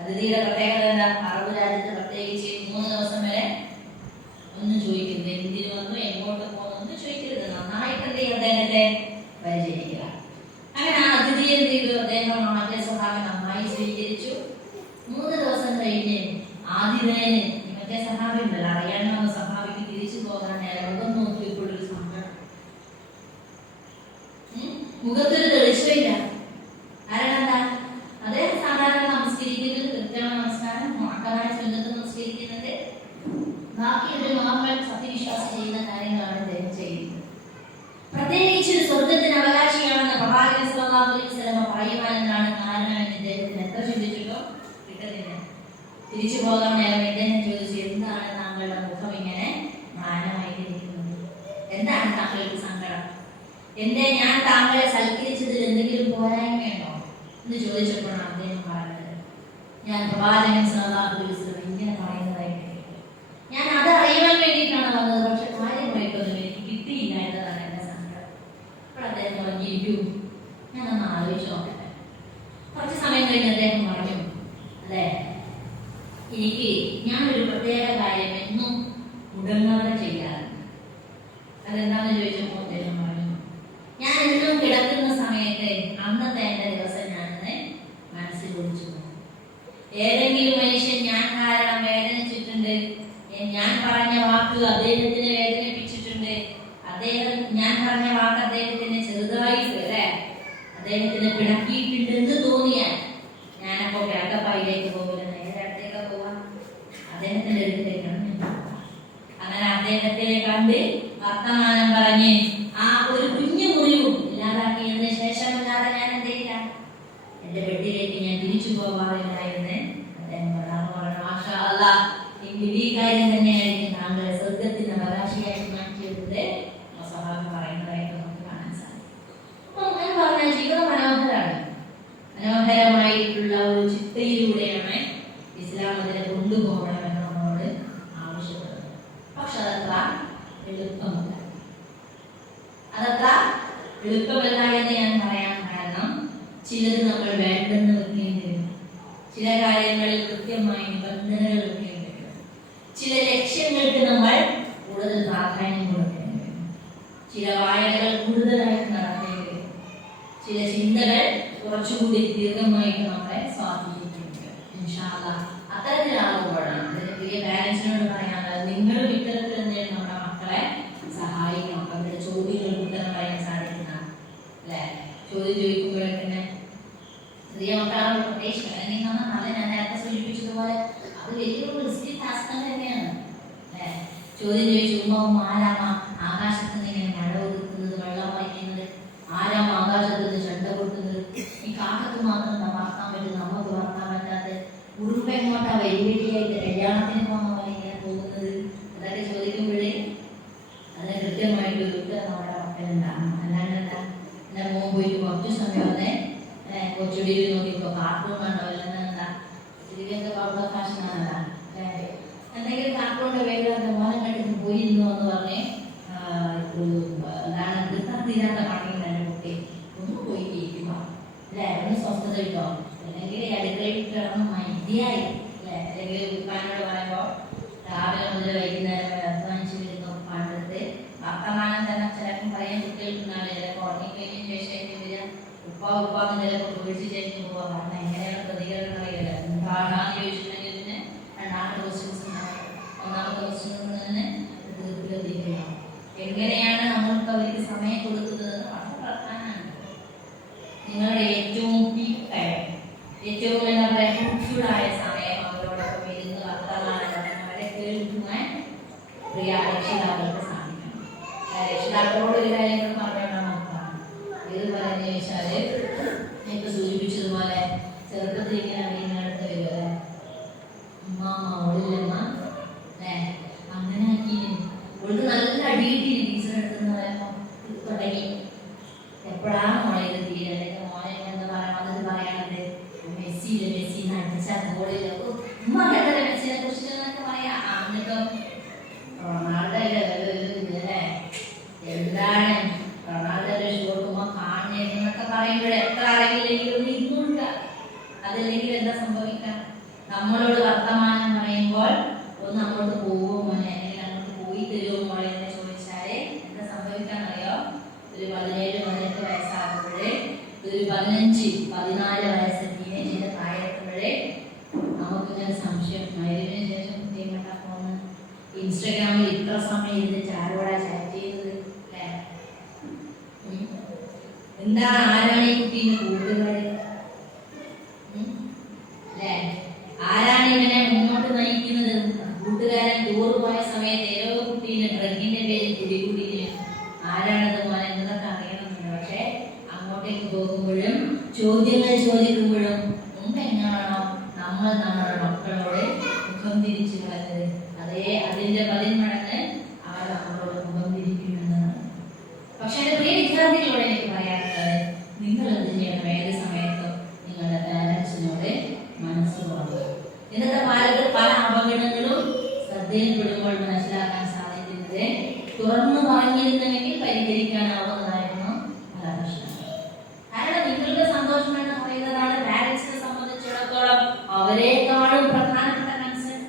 അതിഥിയുടെ പ്രത്യേകത എന്താ? അറബ് രാജ്യത്ത് പ്രത്യേകിച്ച് 3 ദിവസം വരെ ഒന്നും ചോദിക്കരുത്. എന്തിനു വന്നു, എങ്ങോട്ട് പോകുന്നു ഒന്നും ചോദിക്കരുത്. നന്നായിട്ട് എന്ത് ചെയ്യും? അദ്ദേഹത്തെ പരിചരിക്കുക. അങ്ങനെ ആ അതിഥി എന്ത് ചെയ്തു? അദ്ദേഹം മറ്റേ സഹാബി നന്നായി സ്വീകരിച്ചു. 3 ദിവസം കഴിഞ്ഞ് ആതിഥേയന് മറ്റേ സഹാബി ഉണ്ടല്ലോ, അറിയാവുന്ന സഹാബിക്ക് തിരിച്ചു പോകാൻ നേരം മുഖം നോക്കിയപ്പോഴൊരു സങ്കടം, മുഖത്തൊരു തെളിച്ചമില്ല. കാരണം എന്താ? അദ്ദേഹം സാധാരണ നമസ്കരിക്കുന്നത് കൃത്യമായ നമസ്കാരം, മുഅക്കദായ സുന്നത്ത് നമസ്കരിക്കുന്നത്, ബാക്കി ഒരു നോർമൽ സത്യവിശ്വാസം ചെയ്യുന്ന കാര്യങ്ങളാണ് അദ്ദേഹം ചെയ്യുന്നത്. പ്രത്യേകിച്ച് സ്വർഗത്തിന് അവകാശിയാണെന്ന് പ്രവാചകൻ സ്വല്ലല്ലാഹു അലൈഹി വസല്ലം പറയുവാനെന്നാണ് കാരണം എന്ന് ഇദ്ദേഹത്തിന് എത്ര ചിന്തിച്ചിട്ടോ കിട്ടുന്നില്ല. തിരിച്ചു പോകാൻ നേരം ഇദ്ദേഹം ചോദിച്ചു, എന്താണ് താങ്കളുടെ മുഖം ഇങ്ങനെ മ്ലാനമായിട്ടിരിക്കുന്നത്? എന്താണ് താങ്കൾക്ക് സങ്കടം? എന്റെ ഞാൻ താങ്കളെ സൽക്കരിച്ചതിൽ എന്തെങ്കിലും പോരായ്മയുണ്ടോ എന്ന് ചോദിച്ചപ്പോഴാണ് അദ്ദേഹം പറഞ്ഞത്, ഞാൻ പ്രവാചകൻ സ്വല്ലല്ലാഹു അലൈഹി വസല്ലം ഇങ്ങനെ പറയുന്നതായി കേട്ടു. ഞാൻ അത് അറിയാൻ വേണ്ടിയിട്ടാണ് വന്നത്, പക്ഷെ കാര്യമായിട്ടൊന്നും എനിക്ക് കിട്ടിയില്ല എന്നതാണ് എന്റെ സങ്കടം. അപ്പോൾ അദ്ദേഹം പറഞ്ഞു, ഇരിക്കൂ, ഞാനൊന്ന് ആലോചിച്ച് നോക്കട്ടെ. കുറച്ച് സമയം കഴിഞ്ഞ് അദ്ദേഹം പറഞ്ഞു, അതെ, എനിക്ക് ഞാനൊരു പ്രത്യേക കാര്യം എന്നും മുടങ്ങാതെ ചെയ്യാറുണ്ട്. അതെന്താണെന്ന് ചോദിച്ചപ്പോൾ അദ്ദേഹം പറഞ്ഞു, ഞാൻ എന്നും കിടക്കുന്ന സമയത്ത് അന്നത്തെ എന്റെ ദിവസം ഞാനെന്ന് മനസ്സിൽ ഒളിച്ചു പോകും. ഏതെങ്കിലും മനുഷ്യൻ ഞാൻ കാരണം വേദനിച്ചിട്ടുണ്ട്, ഞാൻ പറഞ്ഞ വാക്ക് അദ്ദേഹത്തിനെ വേദനിപ്പിച്ചിട്ടുണ്ട്, ഞാൻ പറഞ്ഞ വാക്ക് അദ്ദേഹത്തിനെ ചെറുതായിട്ട് അല്ലെ അദ്ദേഹത്തിന് പിണക്കിയിട്ടുണ്ടെന്ന് തോന്നിയാൽ ഞാനപ്പോ ബാക്കപ്പായിലേക്ക് പോകില്ല, നേരെ അടുത്തേക്ക് പോവാം, അദ്ദേഹത്തിന്റെ അടുത്തേക്കാണ് ഞാൻ പോകുക. അങ്ങനെ അദ്ദേഹത്തെ കണ്ട് വർത്തമാനം പറഞ്ഞ് ആ ഒരു കുഞ്ഞു മുറിവും ഇല്ലാതാക്കിയതിന് ശേഷമല്ലാതെ ഞാൻ എന്ത് ചെയ്യില്ല, എന്റെ ബെഡിലേക്ക് ഞാൻ തിരിച്ചു പോവാറില്ല എന്ന് അദ്ദേഹം പറഞ്ഞു. മാഷാ അല്ലാഹ്, ഈ കാര്യം തന്നെയായിരിക്കും താങ്കളെ സ്വർഗത്തിന്റെ അവകാശിയായിട്ട് മാറ്റിയെടുത്തത് സഹാബി പറയുന്നതായിട്ട് നമുക്ക് കാണാൻ സാധിക്കും. അങ്ങനെ പറഞ്ഞാൽ ജീവിതം മനോഹരമാണ്. മനോഹരമായിട്ടുള്ള ഒരു ചിട്ടയിലൂടെയാണ് ഇസ്ലാം അതിനെ കൊണ്ടുപോകണമെന്ന് നമ്മളോട് ആവശ്യപ്പെടുന്നത്. പക്ഷെ അതത്ര എളുപ്പമല്ല. എന്ന് ഞാൻ പറയാൻ കാരണം, ചിലത് നമ്മൾ വേണ്ടെന്ന് വെക്കേണ്ടി വരും, ചില കാര്യങ്ങളിൽ കൃത്യമായി നിബന്ധനകൾ വെക്കേണ്ടി വരും, ചില ലക്ഷ്യങ്ങൾക്ക് നമ്മൾ കൂടുതൽ പ്രാധാന്യം കൊടുക്കേണ്ടി വരും, ചില വായനകൾ കൂടുതലായിട്ട് നടത്തേണ്ടി വരും, ചില ചിന്തകൾ കുറച്ചുകൂടി ദീർഘമായിട്ട് നമ്മളെ സ്വാധീനിക്കേണ്ടി വരും. ഇൻഷാ അല്ലാഹ് അത്തരത്തിലാകുമ്പോഴാണ് അതിന്റെ പ്രിയ പാരന്റ്സിനോട് പറയാനുള്ളത്, നിങ്ങളും ഇത്തരത്തിൽ എന്തെങ്കിലും നമ്മുടെ മക്കളെ സഹായിക്കണം. അവരുടെ ചോദ്യങ്ങൾക്ക് ഉത്തരം പറയാൻ സാധിക്കുന്ന അല്ലെ, ചോദ്യം ചോദിക്കുമ്പോഴൊക്കെ ചെറിയ മക്കളാണ് പ്രത്യേകിച്ച് അല്ലെങ്കിൽ നമ്മൾ ഞാൻ നേരത്തെ സൂചിപ്പിച്ചതുപോലെ അത് വലിയൊരു റിസ്കി ടാസ്ക് തന്നെയാണ് അല്ലെ. ചോദ്യം ചോദിച്ചു, ആരാമ ആകാശത്ത് നിന്ന് ഇങ്ങനെ മഴ ഒതുക്കുന്നത്, വെള്ളം വഹിക്കുന്നത്, ആരാമ ആകാശത്ത് നിന്ന് ചെണ്ട കൊടുക്കുന്നത്, ഈ കാക്കത്ത് മാത്രം വളർത്താൻ പറ്റും, നമുക്ക് വളർത്താൻ പറ്റാത്ത ഉറുപ്പെങ്ങോട്ടാ വലിയ വലിയായിട്ട് കല്യാണത്തിന് പോകുന്ന പോലെ ഇങ്ങനെ പോകുന്നത്, അതൊക്കെ ചോദിക്കുമ്പോഴേ അതിന് കൃത്യമായിട്ട് ഉത്തരം നമ്മുടെ മക്കളുണ്ടാകും. അല്ലാണ്ട് എന്താ, എന്റെ മോൻ പോയിട്ട് കുറച്ചു സമയം വന്നേ കൊച്ചുടിയിൽ നോക്കിക്കോ, കാർട്ടൂൺ കണ്ടോ, അല്ലെങ്കിൽ എന്താ ഇതിന്റെ പൗഡർ ഫാഷനാണല്ല എന്തെങ്കിലും കാർട്ടൂണിന്റെ പേര് മോനെ കണ്ടിട്ട് പോയിരുന്നു എന്ന് പറഞ്ഞ് എന്താണ് തീരാത്ത പണിയുണ്ട് എന്റെ കുട്ടി, ഒന്ന് പോയി ഇരിക്കുമ്പോ അല്ലെ, ഒന്ന് സ്വസ്ഥത കിട്ടോ, അല്ലെങ്കിൽ അടുക്കളയിൽ കിടന്ന് മൈദ്യായി അല്ലെ, അല്ലെങ്കിൽ ഉപ്പാനോട് പറയുമ്പോ രാവിലെ മുതൽ വൈകുന്നേരം വരെ അധ്വാനിച്ചു വരുന്ന ഉപ്പാനടുത്ത് വർത്തമാനം തന്നെ ചിലപ്പം പറയാൻ കുട്ടികൾക്കുണ്ടാവില്ല, ചിലപ്പോൾ ഉറങ്ങിക്കഴിഞ്ഞ ശേഷം വരിക ഉപ്പാന്ന് ചിലപ്പോൾ വിളിച്ചു ചേർന്ന് പോവാ, കാരണം എങ്ങനെയാണ് പ്രതികരണം അറിയില്ല, എന്താ പ്രിയ രക്ഷിതാക്കൾക്ക് സാധിക്കണം. രക്ഷിതാക്കളോട് ഒരു കാര്യങ്ങൾ പറഞ്ഞുകൊണ്ടാണ് നോക്കാം. ഇത് പറഞ്ഞു ചോദിച്ചാല് ഇപ്പൊ സൂചിപ്പിച്ചതുപോലെ ചെറുപ്പത്തിൽ ഇങ്ങനെ അടുത്ത് വരുമല്ലേ, അമ്മ ഓളില്ലമ്മ അല്ലേ, അങ്ങനെ ആക്കി ഓൾക്ക് നല്ല അടിയിട്ടില്ല ടീച്ചർ എടുത്തെന്ന് പറയുമ്പോൾ തുടങ്ങി. എപ്പോഴാണ് മോളെ ഇത് തീരല്ലേ, മോനെ എന്താ പറയണത് പറയണത്, മെസ്സിയില്ല മെസ്സിന്ന് അടിച്ചാൽ ഗോളില്ല, ഉമ്മ കേട്ടല്ലേ മെസ്സിനെ കുറിച്ച് എന്നൊക്കെ പറയാ. എന്നിട്ടോ റൊണാൾഡോയുടെ അല്ലേ എന്താണ് റൊണാൾഡോയുടെ ഷോട്ട് ഉമ്മ കാണുന്നതൊക്കെ പറയുമ്പോഴേ എത്ര അറിയില്ലെങ്കിലും ഒന്ന് ഇരുന്നുണ്ട്. അതല്ലെങ്കിൽ എന്താ സംഭവിക്കാം, നമ്മളോട് വർത്തമാനം പറയുമ്പോൾ ഒന്ന് അങ്ങോട്ട് പോവോ മോനെ, അല്ലെങ്കിൽ അങ്ങോട്ട് പോയി തരുമോ മോളെ എന്ന് ചോദിച്ചാല് എന്താ സംഭവിക്കാന്നറിയോ, ഒരു 17-18 വയസ്സാകുമ്പോഴേ, ഒരു 15-14 വയസ്സ് ടീനേജിന്റെ പ്രായത്തുമ്പോഴേ നമുക്കിങ്ങനെ സംശയം, മരുവിന് ശേഷം കുട്ടിയെ കണ്ടാ പോന്ന് ഇൻസ്റ്റാഗ്രാമിൽ ഇത്ര സമയം ഇരുന്നിട്ട് ആരോടാ ചാറ്റ് ചെയ്തത് അല്ലേ, എന്താണ് ആരാണ് ഈ കുട്ടീന്റെ കൂട്ടുകാര് അല്ലേ, ആരാണ് ഇവനെ മുന്നോട്ട് നയിക്കുന്നത്. കൂട്ടുകാരൻ ടൂർ പോയ സമയത്ത് ഏതോ കുട്ടീനെ ഡ്രഗിന്റെ പേരിൽ പിടികൂടിയില്ല, ആരാണത് മോനെ എന്നതൊക്കെ അറിയണമെന്നുണ്ട്. പക്ഷെ അങ്ങോട്ടേക്ക് പോകുമ്പോഴും ചോദ്യങ്ങൾ ചോദിക്കുമ്പോഴും എങ്ങനെയാണോ നമ്മൾ നമ്മുടെ മക്കളോട് മുഖം തിരിച്ചു കളഞ്ഞത്, അതേ അതിന്റെ 10 മടങ്ങ് അവർ നമ്മളോട് മുഖം തിരിക്കുമെന്നാണ്. പക്ഷെ എന്റെ പ്രിയ വിദ്യാർത്ഥികളോട് എനിക്ക് പറയാനുള്ളത്, നിങ്ങൾ എന്ത് ചെയ്യണം, ഏത് സമയത്തും നിങ്ങളുടെ പാരന്റ്സിനോട് മനസ്സ് തുറക്കുക. ഇന്നത്തെ കാലത്ത് പല അപകടങ്ങളും ശ്രദ്ധയിൽപ്പെടുമ്പോൾ മനസ്സിലാക്കാൻ സാധിക്കുന്നത് തുറന്നു പറഞ്ഞിരുന്നെങ്കിൽ പരിഹരിക്കാനാവുന്നതായിരുന്നു പല പ്രശ്നങ്ങൾ. കാരണം നിങ്ങളുടെ സന്തോഷം എന്ന് പറയുന്നതാണ് പാരന്റ്സിനെ സംബന്ധിച്ചിടത്തോളം അവരെക്കാളും പ്രധാനപ്പെട്ട കൺസേൺ.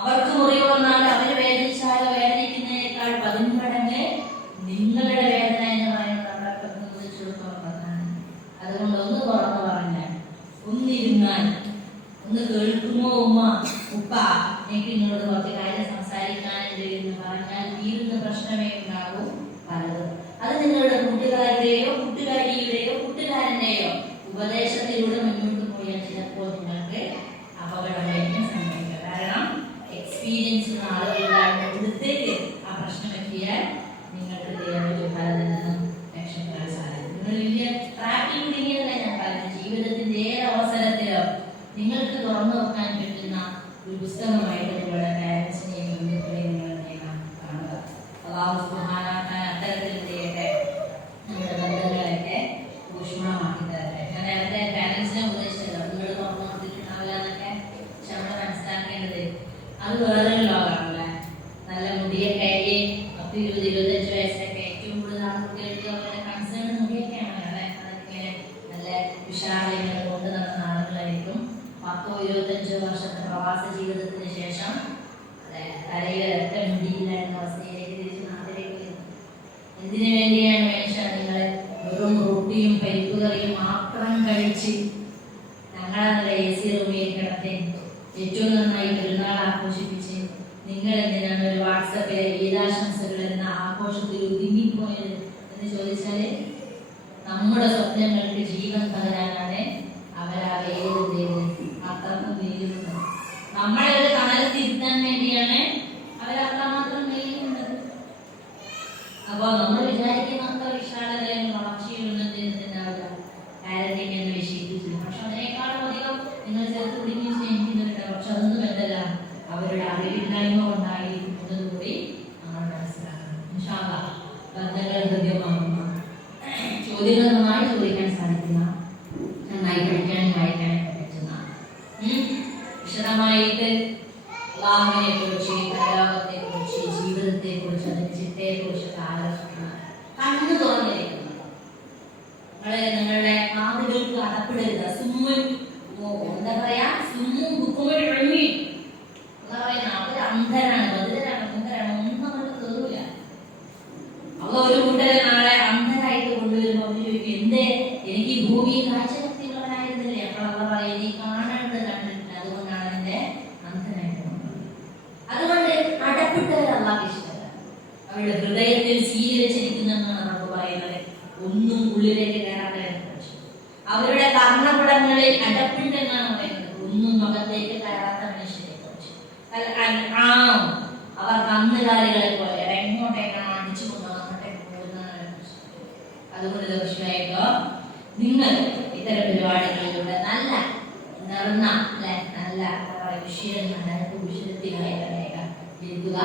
അവർക്ക് മുറിവ് വന്നാൽ അവര് വേദനിച്ചാലോ വേദനിക്കുന്നതിനേക്കാൾ 10 മടങ്ങ് നിങ്ങളുടെ വേദന എന്ന് പറയുന്നത് അവരെ സംബന്ധിച്ചിടത്തോളം പ്രധാനം. അതുകൊണ്ട് ഒന്ന് തുറന്നു പറഞ്ഞാൽ, ഒന്നിരുന്നാൽ, ഒന്ന് കേൾക്കുമോ ഉമ്മ ഉപ്പ എനിക്ക് നിങ്ങളോട് കുറച്ച് കാര്യം സംസാരിക്കാനുണ്ട് എന്ന് പറഞ്ഞാൽ തീരുന്ന പ്രശ്നമേ ഉണ്ടാകൂ പലതും. അത് നിങ്ങളുടെ കൂട്ടുകാരുടെയോ കൂട്ടുകാരിയുടെയോ കൂട്ടുകാരന്റെയോ ഉപദേശത്തിലൂടെ മുന്നോട്ട് പോയാൽ ചിലപ്പോൾ നിങ്ങൾക്ക് അപകടമായിരിക്കും സംഭവിക്കുക. കാരണം എക്സ്പീരിയൻസ് ആളുകളുടെ അടുത്തേക്ക് ആ പ്രശ്നം എത്തിയാൽ നിങ്ങൾക്ക് പലതിൽ നിന്നും രക്ഷപ്പെടാൻ സാധിക്കും. നിങ്ങൾ വലിയ ട്രാക്കിൽ കുടുങ്ങിയതല്ല ഞാൻ പറയുന്നത്, ജീവിതത്തിന്റെ ഏത് അവസരത്തിലോ നിങ്ങൾക്ക് തുറന്നു വെക്കാൻ പറ്റുന്ന ഒരു പുസ്തകമായിട്ട് നിങ്ങളുടെ പാരന്റ്സിനെയും ബന്ധുക്കളെയും നിങ്ങൾ കാണുക. അല്ലാഹു സുബ്ഹാനഹു വ തആല അത്തരത്തിൽ ചെയ്യട്ടെ, നമ്മുടെ ബന്ധങ്ങളൊക്കെ ഊഷ്മളമാക്കി തരട്ടെ. ഞാൻ നേരത്തെ പാരന്റ്സിനെ ഉപദേശിച്ചല്ലോ, നിങ്ങൾ തുറന്നു കൊടുത്തിട്ടുണ്ടാവില്ല എന്നൊക്കെ. പക്ഷെ നമ്മൾ മനസ്സിലാക്കേണ്ടത് അത് വേറൊരു ലോകമാണല്ലേ. നല്ല മുടിയൊക്കെ ആയി 10-20-25 വയസ്സൊക്കെ ഏറ്റവും കൂടുതൽ ആൺകുട്ടികൾക്ക് അവരുടെ കൺസേൺ മുടിയൊക്കെയാണ് അല്ലെ. അതൊക്കെ നല്ല വിശാലങ്ങൾ കൊണ്ട് നടന്ന ആളുകളായിരിക്കും 10-25 വർഷത്തെ പ്രവാസ ജീവിതത്തിന് ശേഷം തലയിലൊക്കെ മുടിയില്ലായിരുന്ന അവസ്ഥയിലേക്ക് തിരിച്ച് നാട്ടിലേക്ക് വരുന്നു. എന്തിനു വേണ്ടിയാണ് മനുഷ്യർ നിങ്ങൾ വെറും റൊട്ടിയും പരിപ്പ് കറിയും മാത്രം കഴിച്ച് ഞങ്ങളെ AC റൂമിൽ കിടത്തി ഏറ്റവും നന്നായി പെരുന്നാൾ ആഘോഷിപ്പിച്ച് നിങ്ങൾ എന്തിനാണ് ഒരു വാട്സപ്പിലെ ഈദാശംസകൾ എന്ന ആഘോഷത്തിൽ ഒതുങ്ങിപ്പോയത് എന്ന് ചോദിച്ചാല്, നമ്മുടെ സ്വപ്നങ്ങൾക്ക് ജീവൻ പകരാനാണ് അവരാ വേദന അത്രക്കും വെയിലുന്നത്. നമ്മളെ ഒരു തണൽ തിരുത്താൻ വേണ്ടിയാണ് അവരത്രമാത്രം വെയിലുന്നത്. അപ്പൊ നമ്മൾ വിചാരിക്കുന്ന അത്ര വിശാലതയും വളർച്ചയിലൊന്നും ഉണ്ടാവില്ല പാരന്റിങ് എന്ന വിഷയത്തിൽ. പക്ഷെ അതിനേക്കാളും അധികം നിങ്ങൾ ചേർത്ത് കുടുങ്ങി സ്നേഹിക്കുന്നുണ്ട്. പക്ഷെ അതൊന്നും എന്തല്ല, അവരുടെ അറിവില്ലായ്മ കൊണ്ടായിരിക്കുന്നത് കൂടി നമ്മൾ മനസ്സിലാക്കണം. ഇൻഷാ അല്ലാഹ് ബന്ധങ്ങൾ ഹൃദ്യമാകുന്ന, ചോദ്യങ്ങൾ നന്നായി ചോദിക്കാൻ സാധിക്കുന്ന, നന്നായി പഠിക്കാനും വായിക്കാനൊക്കെ പറ്റുന്ന, വിശദമായിട്ട് അല്ലാഹുവിനെ കുറിച്ച്, പരലോകത്തെ കുറിച്ച്, ജീവിതത്തെ കുറിച്ച്, അതിന്റെ ചിട്ടയെ കുറിച്ചൊക്കെ ആലോചിക്കുന്ന, കണ്ണു തുറന്നിരിക്കുന്ന, നിങ്ങളുടെ കാതുകൾക്ക് അടപ്പിടരുത്. സുമ്മുൻ എന്താ പറയാ, സുമ്മും ബുക്കുമൊഴി എന്താ പറയുന്ന അവര് അന്ധരാണ്, ബദിരരാണ്, മുഖരാണ്, ഒന്നും അവർക്ക് തോന്നൂല. അവ ഒരു കൂട്ടരെ നാളെ അന്ധരായിട്ട് കൊണ്ടുവരുമ്പോൾ അവര് ചോദിക്കും, എന്തേ എനിക്ക് ഭൂമിയിൽ കാഴ്ചശക്തിയുള്ളവനായിരുന്നില്ലേ? അപ്പോൾ അവർ പറയും, നീ കാണേണ്ടത് കണ്ടിട്ടില്ല, അതുകൊണ്ടാണ് എന്റെ അന്ധനായിട്ട് കൊണ്ടുവരുന്നത്. അതുകൊണ്ട് അടപ്പിട്ടവർ അല്ലാഹ് ഇഷ്ടമല്ല. അവരുടെ ഹൃദയത്തിൽ സീൽ വെച്ചിരിക്കുന്നെന്നാണ് നമുക്ക് പറയുന്നത്. ഒന്നും ഉള്ളിലേക്ക് കയറാതെ അവരുടെ കർണപുടങ്ങളിൽ അടപ്പുണ്ടെന്നാണ് പറയുന്നത്. ഒന്നും മുഖത്തേക്ക് കയറാത്ത മനുഷ്യരെ കുറിച്ച്. അവ കന്നുകാലികളെ പോലെ എങ്ങോട്ടേക്കാണ് അടിച്ചു കൊണ്ടുപോകുന്ന അങ്ങോട്ടേക്ക് പോകുന്നതാണ് പ്രശ്നം. അതുകൊണ്ട് തീർച്ചയായിട്ടും നിങ്ങൾ ഇത്തരം പരിപാടികളിലൂടെ നല്ല നിറഞ്ഞ നല്ല വിഷയങ്ങൾ വിഷയത്തിലായി ഇരിക്കുക,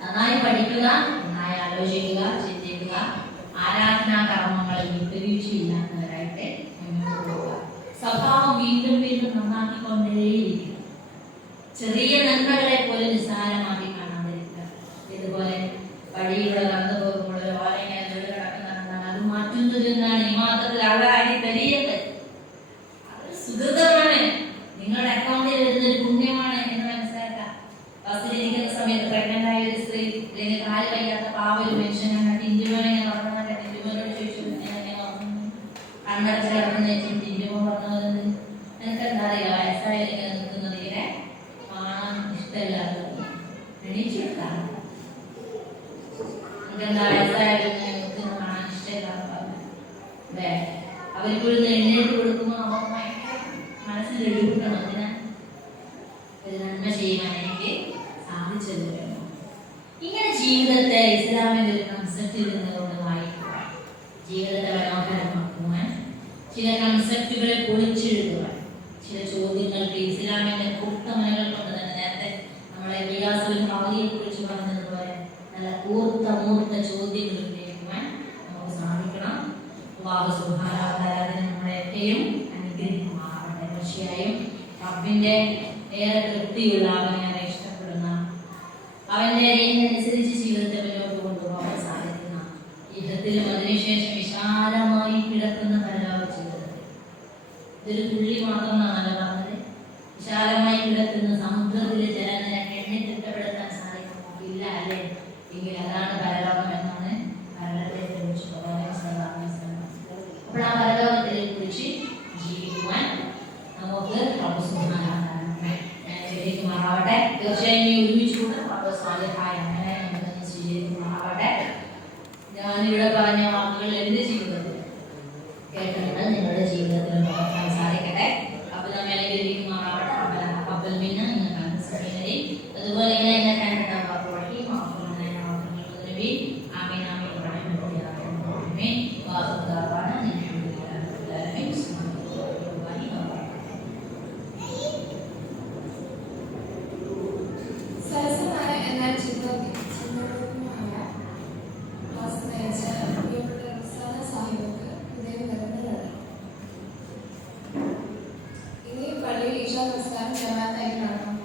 നന്നായി പഠിക്കുക, നന്നായി ആലോചിക്കുക, ചിന്തിക്കുക, ആരാധനാ കർമ്മങ്ങളിൽ വിട്ടുവീഴ്ചയില്ലാത്തവരായിട്ട് മുന്നോട്ട് പോവുക. സ്വഭാവം വീണ്ടും വീണ്ടും നന്നാക്കിക്കൊണ്ടേയിരിക്കുക. ചെറിയ നന്മകളെ പോലെ നിസ്സാരമാക്കി കാണാതിരിക്കുക. ഇതുപോലെ വഴിയിലൂടെ കടന്നു പോകുമ്പോൾ കിടക്കുന്നതാണ് അത് മാറ്റുന്നത് എന്നാണ് ഈ മാത്രത്തിൽ അതായി തെളിയട്ടെ. അതൊരു സുഹൃതമാണ്, നിങ്ങളുടെ അക്കൗണ്ടിൽ വരുന്നൊരു പുണ്യമാണ് എന്ന് മനസ്സിലാക്കുക. ബസ്സിലിരിക്കുന്ന സമയത്ത് പ്രഗ്നന്റ് ആയ ഒരു സ്ത്രീ അല്ലെങ്കിൽ കാല് വയ്യാത്ത പാവ ഒരു മനുഷ്യനാണ് ടിൻറ്റുമോനെ പറഞ്ഞാൽ ടിൻറ്റുമോനോട് ചോദിച്ചു കണ്ണടച്ച് കിടക്കുന്ന ടിൻറ്റുമോ പറഞ്ഞത് എനിക്ക് എന്താ അറിയില്ല, വയസ്സായിരിക്കും നിൽക്കുന്നത് ഇങ്ങനെ കാണാൻ ഇഷ്ടമില്ലാത്തത് എണീച്ചെടുത്താണ്. എനിക്കെന്താ വയസ്സായാലും നിൽക്കുന്നത് കാണാൻ ഇഷ്ടമില്ലാത്ത അല്ലേ. അവർക്കൊരു എണ്ണീട്ട് കൊടുക്കുമ്പോൾ നമുക്ക് മനസ്സിൽ എഴുതിക്കണം, അതിന് ഒരു നന്മ ചെയ്യാൻ എനിക്ക് സാധിച്ചത് വേണം. ഇങ്ങനെ ജീവിതത്തെ ഇസ്ലാമിന്റെ ഒരു കൺസെപ്റ്റിൽ നിന്നുകൊണ്ട് വായിക്കുക, ജീവിതത്തെ മനോഹരമാക്കുവാൻ, ചില കൺസെപ്റ്റുകളെ പൊളിച്ചെഴുതുവാൻ, ചില ചോദ്യങ്ങൾക്ക് ഇസ്ലാമിന്റെ കൂട്ടമനകൾ കൊണ്ട് തന്നെ നേരത്തെ നമ്മളെ വികാസയെ കുറിച്ച് പറഞ്ഞതുപോലെ നല്ല മൂർത്ത ചോദ്യങ്ങൾ ഉന്നയിക്കുവാൻ നമുക്ക് സാധിക്കണം. അല്ലാഹു സുബ്ഹാനഹു വ തആല നമ്മളെയൊക്കെയും അനുഗ്രഹിക്കുമാറാകട്ടെ. തീർച്ചയായും റബ്ബിന്റെ ഏറെ തൃപ്തിയുള്ള, അവനെ ഇഷ്ടപ്പെടുന്ന, അവന്റെ രീതിയനുസരിച്ച് ജീവിതത്തെ മുന്നോട്ട് കൊണ്ടുപോകാൻ സാധിക്കുന്ന, യുദ്ധത്തിലും അതിനുശേഷം വിശാലമായി കിടക്കുന്ന പരലോക ജീവിതത്തിൽ ഇതൊരു തുള്ളി മാത്രമാണല്ലോ പറഞ്ഞത്. വിശാലമായി കിടക്കുന്ന സമുദ്രത്തിലെ ജലനിരക്ക് എണ്ണി തിട്ടപ്പെടുത്താൻ സാധിക്കുമോ? ഇല്ല അല്ലേ? എങ്കിൽ അതാണ് പരലോകം എന്നാണ് പരലോകത്തെ കുറിച്ച് അപ്പോൾ ആ പരലോകത്തെ കുറിച്ച് ജീവിക്കുവാൻ നമുക്ക് മാറാവട്ടെ. തീർച്ചയായും ഒരുമിച്ചുകൂടെ സ്വാഗതമായ അങ്ങനെ നമുക്ക് സ്വീകരിക്കുമാറാവട്ടെ. ഞാനിവിടെ പറഞ്ഞ വാക്കുകൾ എന്ത്